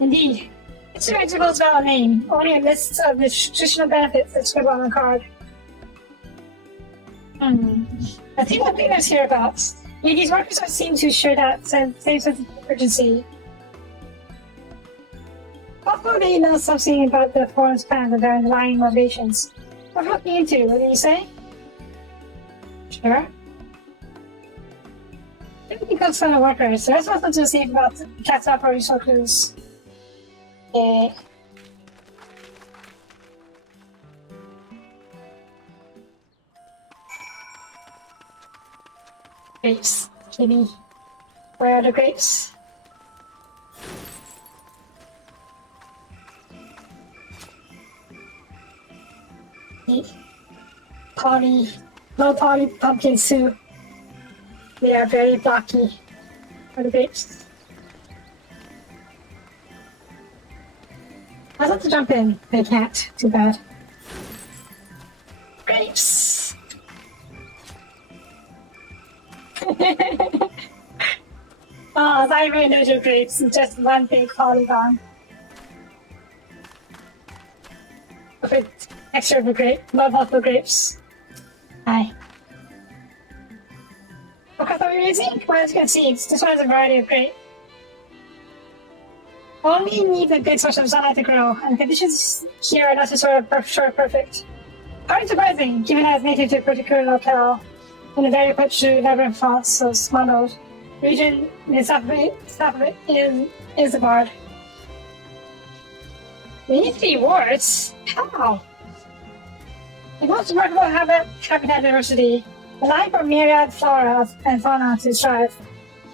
Indeed, it's a vegetable valid name, only a list of the nutritional benefits that's scribbled on the card. I think what cleaners hereabouts. These workers don't seem to share that same sense of urgency. Hopefully they know something about the forum's plans and their underlying motivations. What are looking into? What do you say? Sure. Everything comes from the workers. The rest of us to see about the cat's operational crews. Grapes. Kitty. Where are the grapes? Low poly pumpkins too. They are very blocky. Are the grapes? I'd love to jump in. They can't. Too bad. Grapes! Oh, it's not even individual grapes. It's just one big polygon. Perfect. Extra of a grape. Love all the grapes. Hi. What I thought we were using? Well, as you can see, this one has a variety of grape. Only need a good source of sunlight to grow, and the conditions here are not sort of perfect. Quite surprising, given that it's native to a particular locale, in a very particular labyrinth font, so smalled region in south of it is the bard. They need to be wards? How? The most remarkable habitat diversity, allowing for myriad flora and fauna to thrive.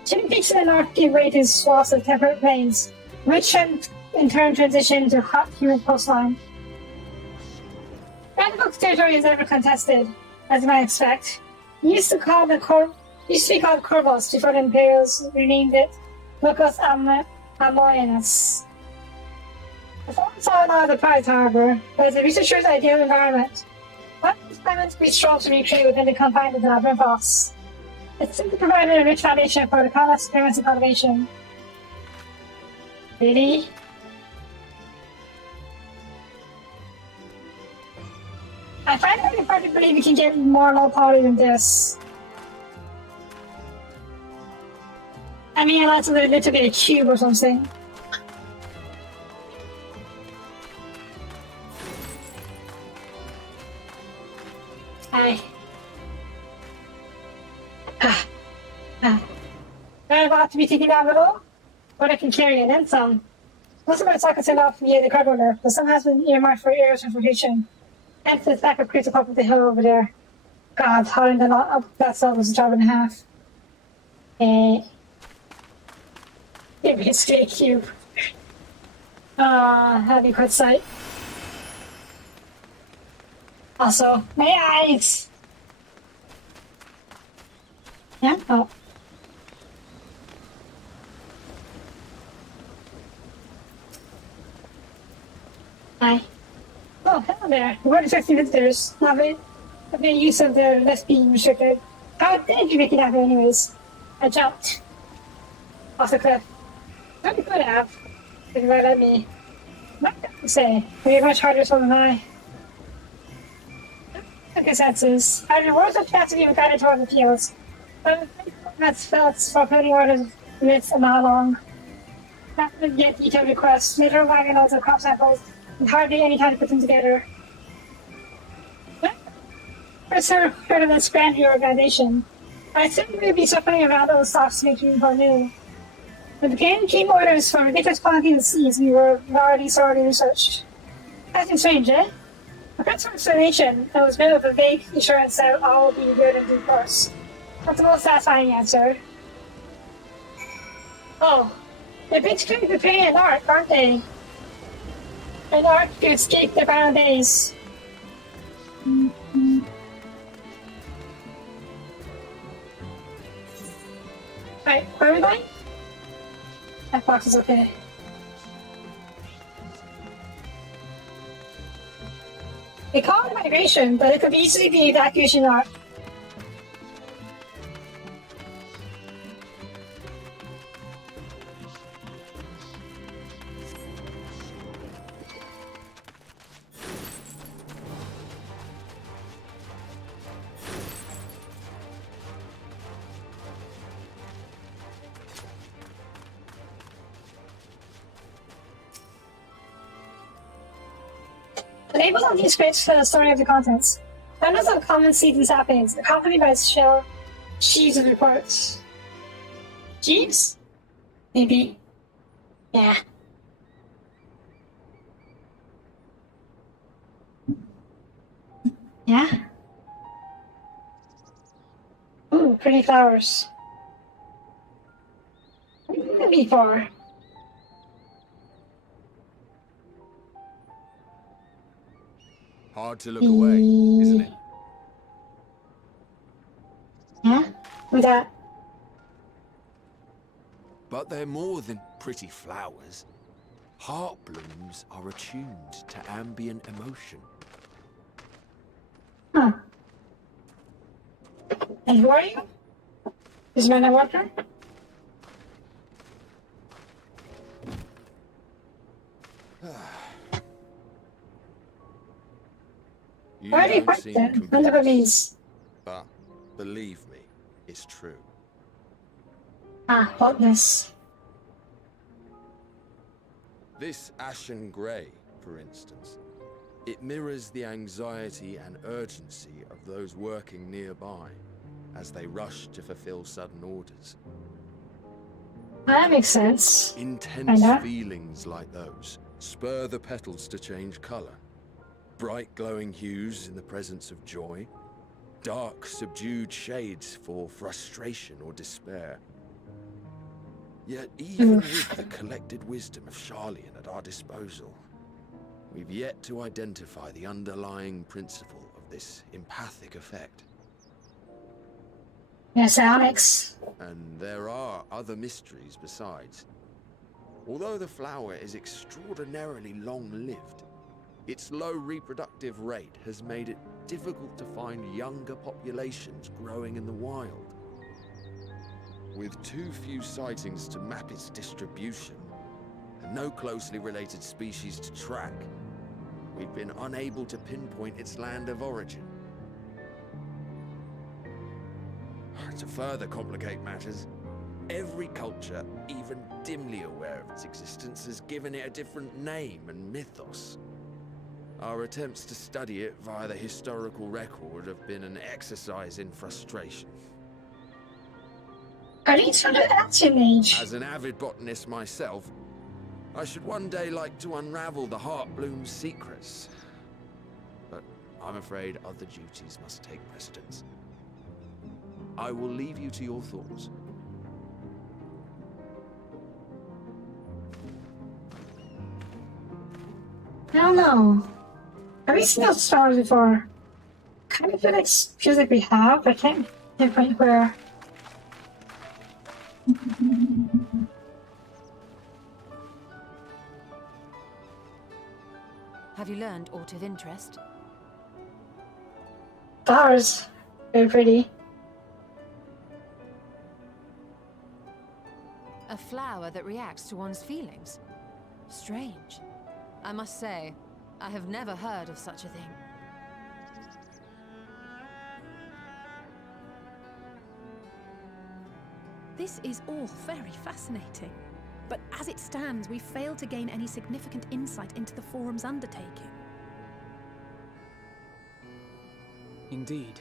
Chilly peaks in the north give way to swaths of temperate plains, which in turn transition to hot, humid coastline. Randbook's territory is never contested, as you might expect. It used to be called Corvos before the Imperials renamed it Locus Amoenus. The form saw a lot of the prize, however, but it's a researcher's ideal environment. One experiment we strove to recreate within the confines of the labyrinth. It simply provided a rich foundation for the countless experiments in cultivation. Really? I find it really hard to believe we can get more low poly than this. I mean, unless it's a little bit of cube or something. I'm about to be taking that little, but I can carry it and some. Most of my sockets sent off via the card holder, but some has been earmarked for air transportation. And to the back of creates a pop of the hill over there. God, hauling that up that cell was a job and a half. Give me a straight cube. That'd be quite sight. Also, my eyes! Yeah? Oh. Hi. Oh, hello there. We're expecting visitors. Have made use of the left being restricted. How did you make it happen anyways? I jumped. Off the cliff. How could I have? If you might let me. What to say? You're much harder so than I. Okay, senses. I rewards of capacity and guided toward the fields. But that's felt for putting orders minutes a mile long. Not to get detailed requests. Later wagon loads of crop samples. And hardly any time to put them together. First heard of this grand reorganization. I assumed we'd be shuffling around those stocks making for new. When the game came orders for ridiculous quantities of seeds we were already thoroughly researched. That's been strange, eh? A principal explanation that was built with a vague assurance that all will be good in due course. That's the most satisfying answer. Oh, they're basically preparing an ark, aren't they? An ark to escape the final days. Right, where are we going? That box is okay. They call it migration, but it could easily be evacuation arc. The labels on these scripts tell the story of the contents. Members of common see these happenings, accompanied by sheaves of reports. Jeeves? Maybe. Yeah. Yeah? Ooh, pretty flowers. What could it be for? Hard to look away, isn't it? Yeah? Who's that? But they're more than pretty flowers. Heart blooms are attuned to ambient emotion. Huh. And who are you? Is man a worker? You Why are they don't seem fighting? convinced, Wonder what it means. but believe me, it's true. Ah, hotness. This ashen grey, for instance, it mirrors the anxiety and urgency of those working nearby as they rush to fulfill sudden orders. That makes sense. Intense Kinda. feelings like those spur the petals to change colour. Bright glowing hues in the presence of joy. Dark, subdued shades for frustration or despair. Yet even with the collected wisdom of Charlian at our disposal, we've yet to identify the underlying principle of this empathic effect. Yes, Alex. And there are other mysteries besides. Although the flower is extraordinarily long-lived, its low reproductive rate has made it difficult to find younger populations growing in the wild. With too few sightings to map its distribution, and no closely related species to track, we've been unable to pinpoint its land of origin. To further complicate matters, every culture, even dimly aware of its existence, has given it a different name and mythos. Our attempts to study it via the historical record have been an exercise in frustration. Are these from the ancient age? As an avid botanist myself, I should one day like to unravel the Heartbloom's secrets. But I'm afraid other duties must take precedence. I will leave you to your thoughts. I don't know. Have we seen those stars before? Kind of feels like we have, but I can't pinpoint where. Have you learned aught of interest? Flowers. Very pretty. A flower that reacts to one's feelings? Strange. I must say, I have never heard of such a thing. This is all very fascinating. But as it stands, we failed to gain any significant insight into the Forum's undertaking. Indeed.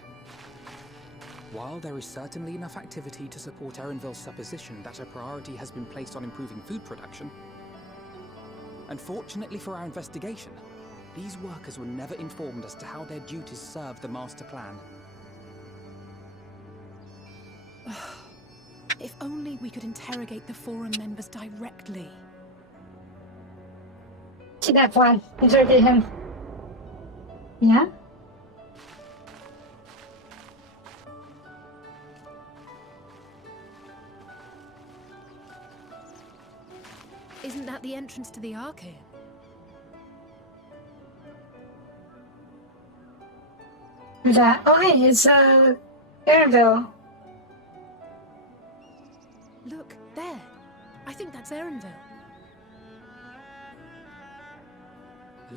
While there is certainly enough activity to support Erenville's supposition that a priority has been placed on improving food production, unfortunately for our investigation, these workers were never informed as to how their duties serve the master plan. If only we could interrogate the forum members directly. See that plan. Interrogate him. Yeah? Isn't that the entrance to the Arcade? Who's that? Oh, hey, it's, Airville. Look, there. I think that's Erinville.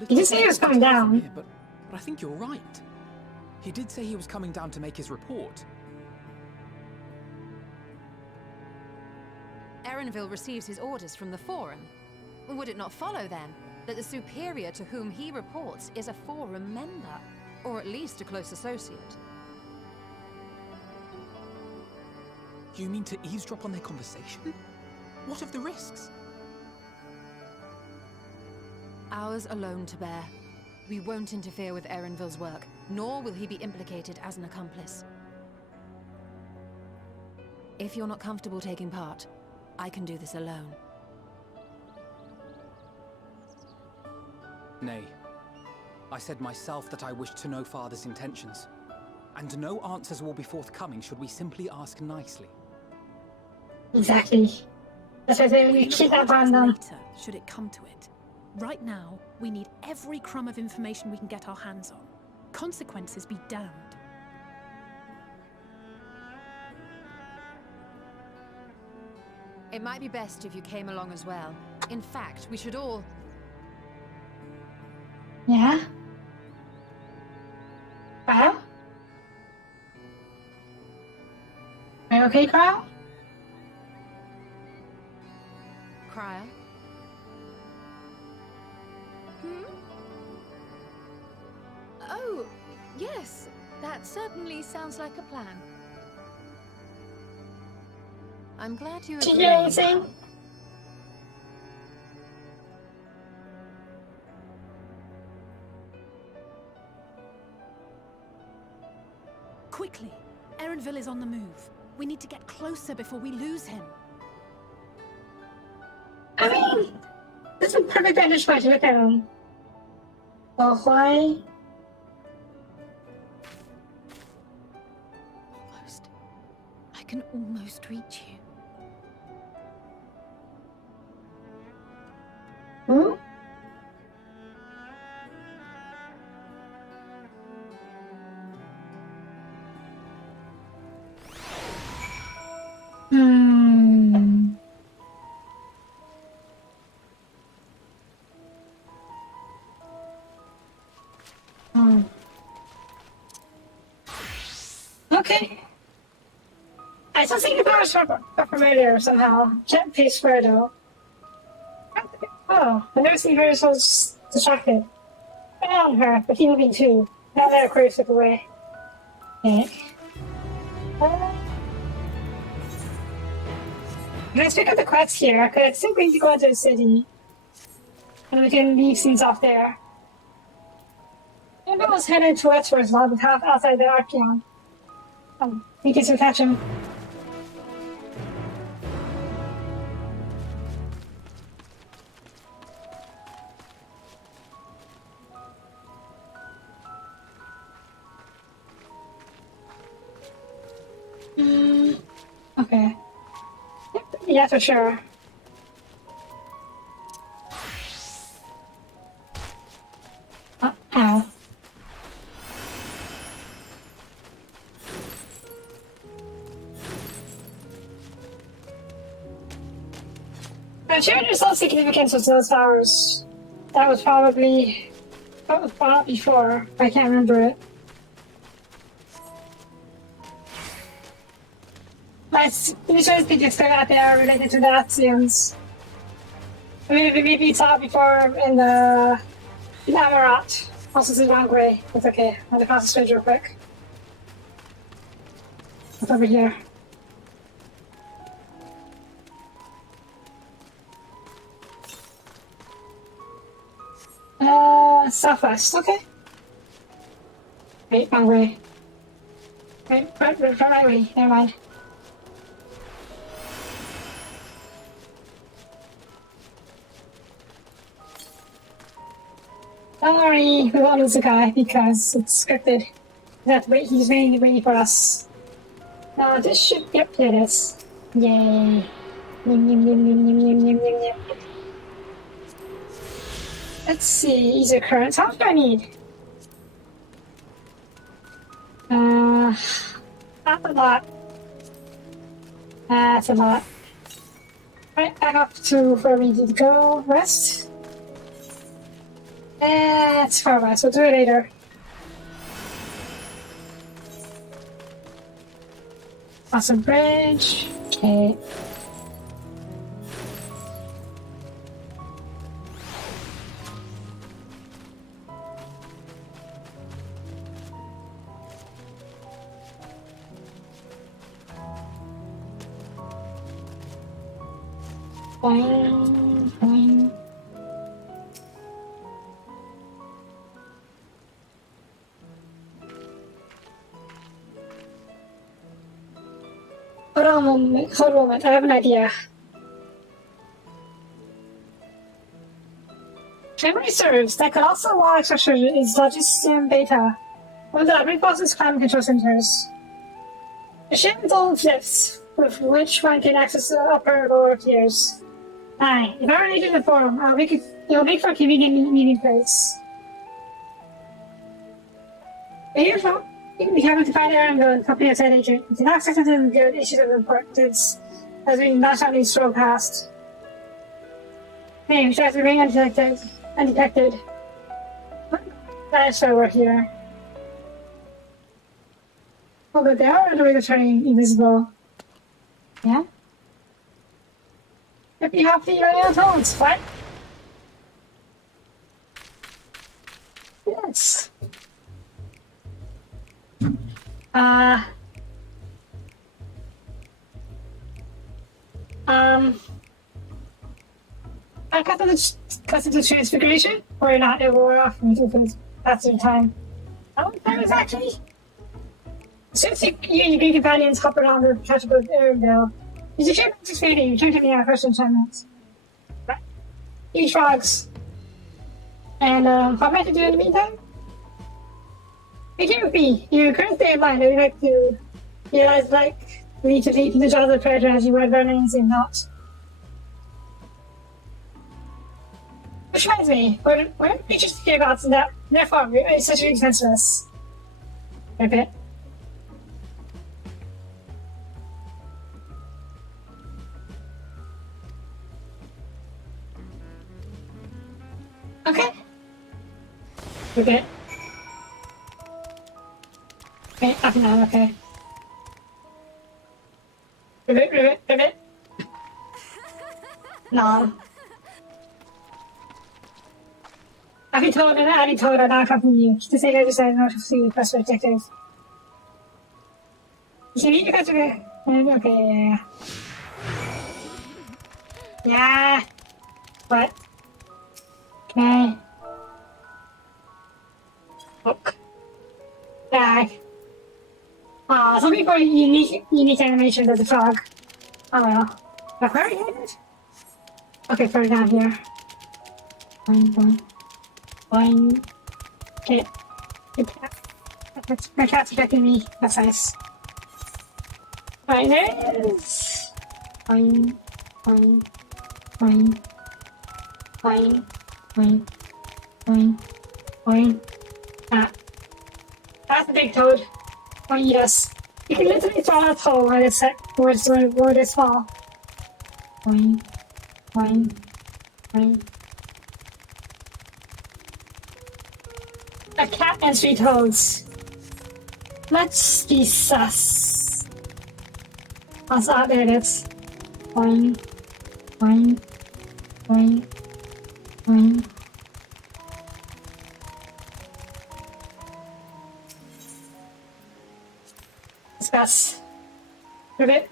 He did say he was coming down. Here, but I think you're right. He did say he was coming down to make his report. Erinville receives his orders from the Forum. Would it not follow, then, that the superior to whom he reports is a Forum member, or at least a close associate? You mean to eavesdrop on their conversation? What of the risks? Ours alone to bear. We won't interfere with Erinville's work, nor will he be implicated as an accomplice. If you're not comfortable taking part, I can do this alone. Nay. I said myself that I wished to know Father's intentions. And no answers will be forthcoming should we simply ask nicely. Exactly. That's why I say we keep that plan down. Later, should it come to it. Right now, we need every crumb of information we can get our hands on. Consequences be damned. It might be best if you came along as well. In fact, we should all... Yeah? Kyle? Are you okay, Kyle? Crier? Oh, yes. That certainly sounds like a plan. I'm glad you Did you agree. hear anything? Quickly! Erinville is on the move. We need to get closer before we lose him. I mean, this is a perfect vantage point to look at him. Well, why? Almost. I can almost reach you. Hmm? Hmm. Hmm. Okay. I still think the powers are familiar somehow. Can't pay square though. Oh, I've never seen her so distracted. Put on her, but keep moving too. Now let her career slip away. Okay. Let's pick up the quest here, because I think we need to go into the city. And we can leave things off there. Maybe let's head into westwards while we have outside the Archeon. We can still catch him. Okay. Yeah, for sure. Ow. I'm sure there's some significance with those towers. That was probably bought before. I can't remember it. I'm sure it's just that they are related to the Axions. I mean, maybe saw it before in the Amarat. Also, this is wrong way. That's okay. I'll have to cross the street real quick. What's over here? Southwest. Okay. Wait, wrong way. Wait, right way. Never mind. Don't worry, we won't lose the guy because it's scripted. He's waiting for us. No, this should... Yep, here it is. Yay. Yum, yum, yum, yum, yum, yum, yum, yum, yum. Let's see, user currents. How much do I need? Not a lot. That's a lot. Right, back up to where we need to go. West. It's far west, we'll do it later. Awesome bridge. Okay. Boing, boing. Hold on a moment, I have an idea. Memory serves that could also log structure is Logistim Beta. One of the reposts climate control centers. The ship is all flips, with which one can access the upper or lower tiers. Aye, if I were leading the forum, it'll make for a convenient meeting place. Here's what you can be having to find Aaron and company outside agent. You can access into the good issues of importance as we not only stroll past. Hey, we try to remain undetected. That's why we're here. Oh, but they are on the way to turning invisible. Yeah? If you have to eat on your toes, what? Yes. I got the transfiguration, or not, it wore off after time. How long time is actually? Since you and your green companions hop around the catch up with Arendelle, is your ship is fading, return to me in first enchantment. Right. Eat frogs. And, what am I to do in the meantime? It can't be. Your current state of mind, I would like to realize, lead to leap into the jaws of the predator as you ride runnings and not. Which reminds me, why don't we just give out that their farm is such an expenseless? Okay. Okay. Okay. Okay, up now, okay. Ribbit. No. I've been told and Annie told her not from you. To say I decided not to see the first objective. You can eat your customer. Okay, yeah. What? Okay. Look. Back. Aw, some people are unique animations as a frog. Oh well. But where are you headed? Okay, further down here. Boing. Okay. My cat's protecting me. That's nice. Right, there it is. Boing. Ah. That's the big toad. Won't eat us. You can literally throw out a hole where it's small. Boing. A cat and 3 toads. Let's be sus. Also, there it is. Boing. Discuss. Ribbit.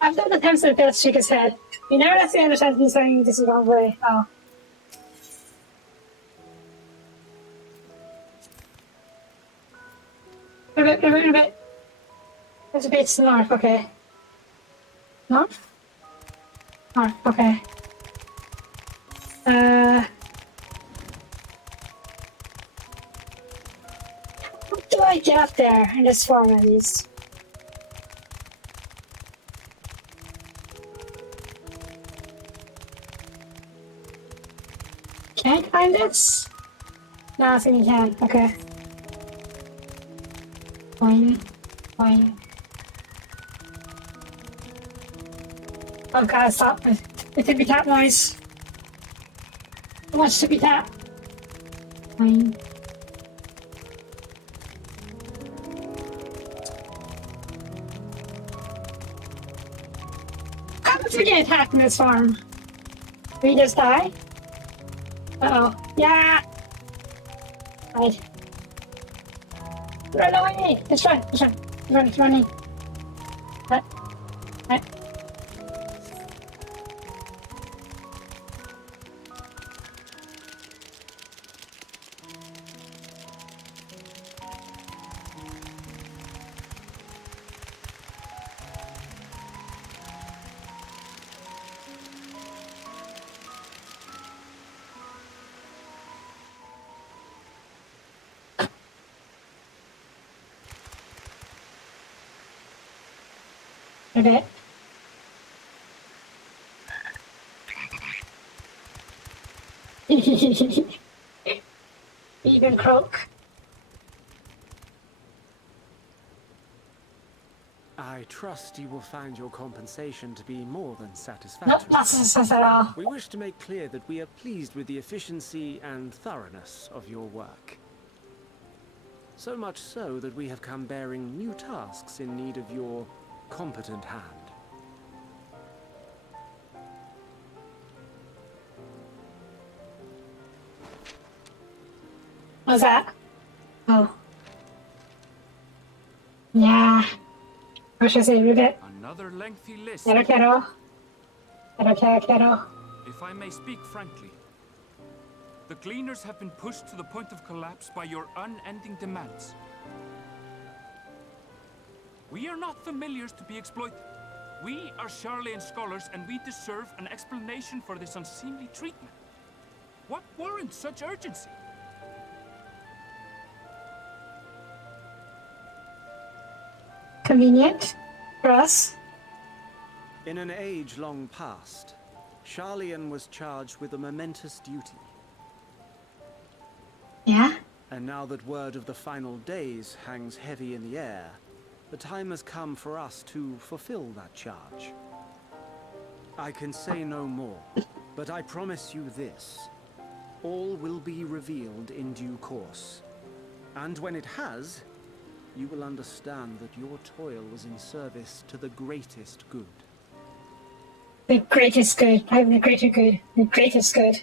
I've done attempts to best shake his head. You never actually understand he's saying this is the wrong way. Oh. Ribbit. There's a bit north, okay. North, okay. do I get up there in this farm at least? Can I climb this? No, I think you can. Okay. Boing. Boing. Oh god, stop. The tippy tap noise. How much tippy tap? Boing. How much we get attacked in this farm? We just die? Uh-oh. Yeah! Right. Run away! It's fine, it's fine. It's running. What? What? Okay. Even croak. I trust you will find your compensation to be more than satisfactory. Nope, not success at all. We wish to make clear that we are pleased with the efficiency and thoroughness of your work. So much so that we have come bearing new tasks in need of your competent hand. What's that? Oh. Yeah. What should I say? Read it. Another lengthy list. Quiero. If I may speak frankly, the Gleaners have been pushed to the point of collapse by your unending demands. We are not familiars to be exploited. We are Charlian scholars, and we deserve an explanation for this unseemly treatment. What warrants such urgency? Convenient for us. In an age long past, Charlian was charged with a momentous duty. Yeah? And now that word of the final days hangs heavy in the air, the time has come for us to fulfill that charge. I can say no more, but I promise you this. All will be revealed in due course. And when it has, you will understand that your toil was in service to the greatest good. The greatest good. I'm the greater good. The greatest good.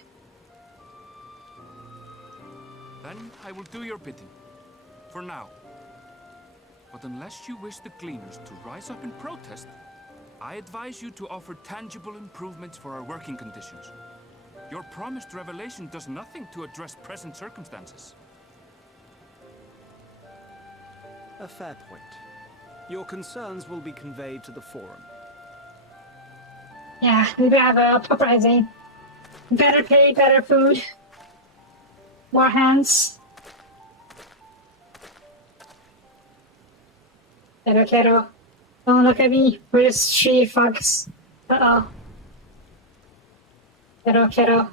Then I will do your bidding. For now. But unless you wish the Gleaners to rise up in protest, I advise you to offer tangible improvements for our working conditions. Your promised revelation does nothing to address present circumstances. A fair point. Your concerns will be conveyed to the Forum. Yeah, we have a uprising. Better pay, better food. More hands. Quiero. Don't look at me. We're just street fucks. Uh-oh. Quiero.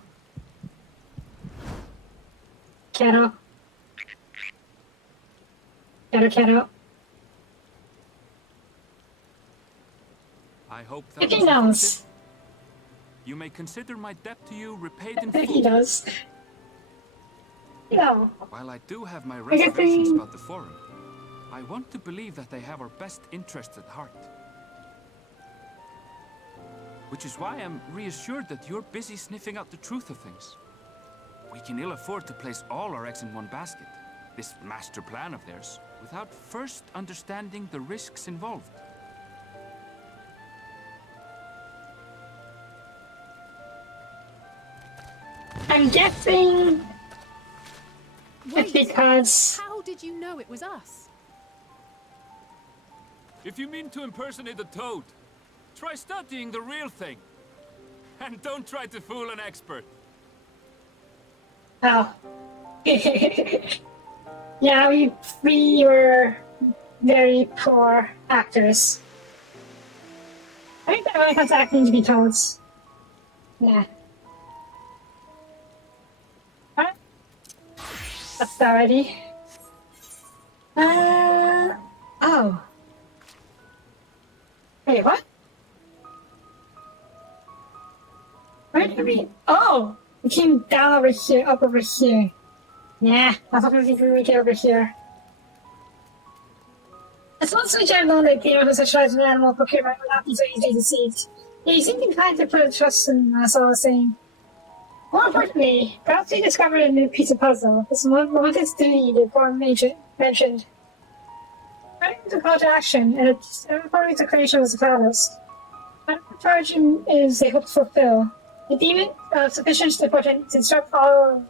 I hope If that he was knows. effective. You may consider my debt to you repaid in He full. does. No. While I do have my guess reservations they- about the Forum, I want to believe that they have our best interests at heart. Which is why I'm reassured that you're busy sniffing out the truth of things. We can ill afford to place all our eggs in one basket, this master plan of theirs, without first understanding the risks involved. I'm guessing it's Wait, because how did you know it was us? If you mean to impersonate a toad, try studying the real thing. And don't try to fool an expert. oh. Yeah, we were very poor actors. I think that when it comes to acting to be told. Yeah. Alright. That's that ready. Oh. Wait, what? Where did we? Oh! We came down over here, up over here. Yeah, I thought we would get over here. It's not so general that gamers who specialize in animal procurement would not be so easily deceived. Yeah, you seem inclined to put trust in us all the same. More importantly, perhaps we discovered a new piece of puzzle. This momentous duty the foreign mentioned. Running to call to action, and it's according to creation was the promise. That origin is they hope to fulfill. A demon sufficient to disrupt all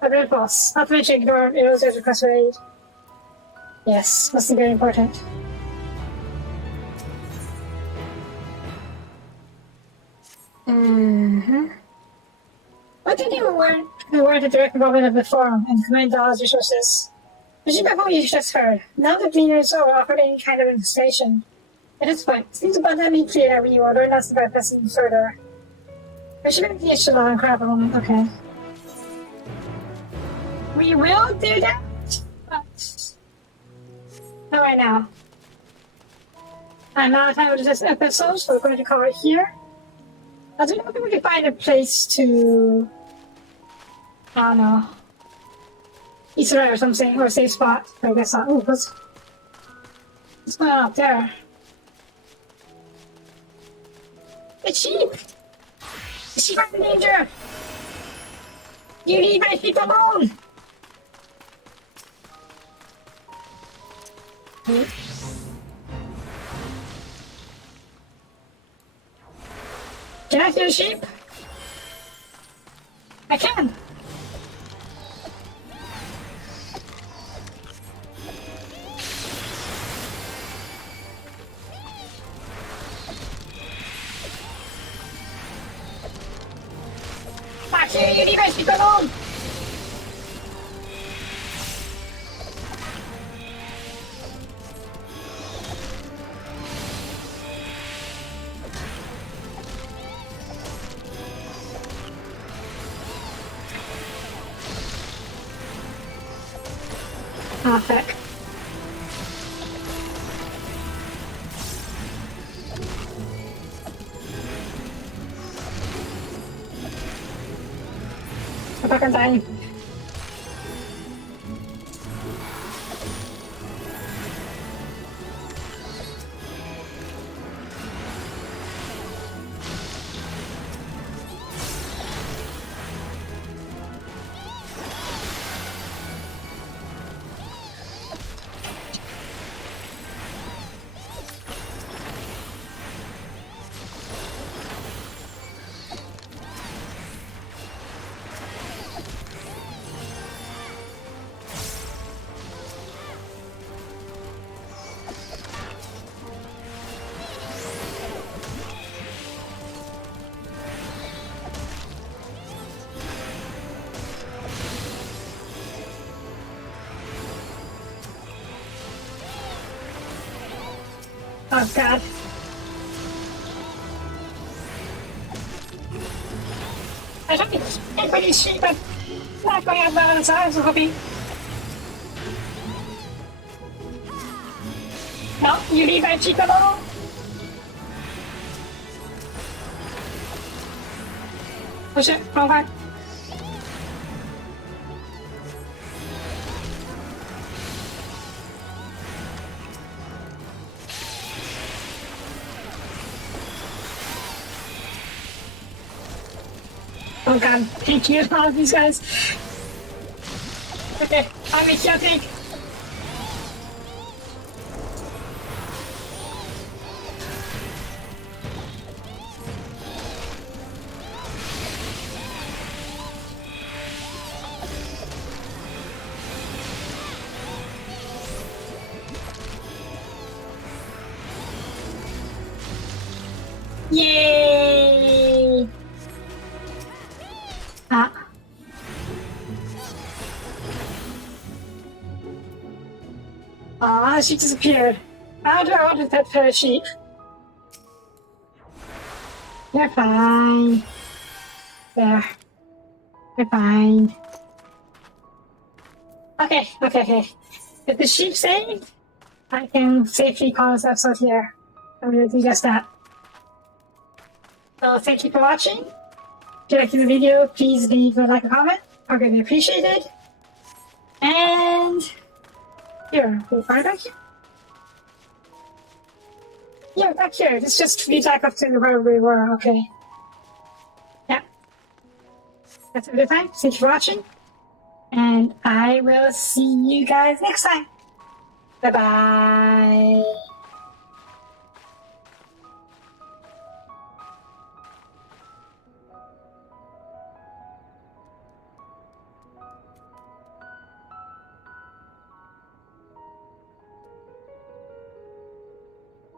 of their boss, not to mention ignore Erosa's request for aid. Yes, must be very important. What did you warrant the direct involvement of the forum and command Dawes resources? Judging by what you just heard, none of the gleaners offered any kind of information. At this point, it seems abundantly clear that we will learn not to bypass even further. We should make the echelon and crap a moment, okay. We will do that, but not right now. I'm out of time with this episode, so we're going to call it here. I don't know if we can find a place to, I don't know, Easter egg or something, or a safe spot. I guess not. Ooh, what's going on up there? It's sheep! The sheep are in danger! You leave my sheep alone! Can I see the sheep? I can! Fuck you, you leave my sheep alone! Ah, fuck. I'm fucking dying. Oh god. I don't think anybody's sheep, but not going out by the sides of Soapie. No, you leave my sheep alone. Oh shit, wrong one. Oh god, thank you, all of these guys. Okay, I'm idiotic. Yay! Ah. Aw, she disappeared. How do I order that pair of sheep? You're fine. There. You're fine. Okay. If the sheep saved, I can safely call this episode here. I'm gonna do just that. So thank you for watching. If you liked the video, please leave a like and comment. I'll greatly appreciate it. And here, we'll find back here. Yeah, back here. Let's just lead back up to where we were, okay. Yeah. That's a good time. Thank you for watching. And I will see you guys next time. Bye-bye.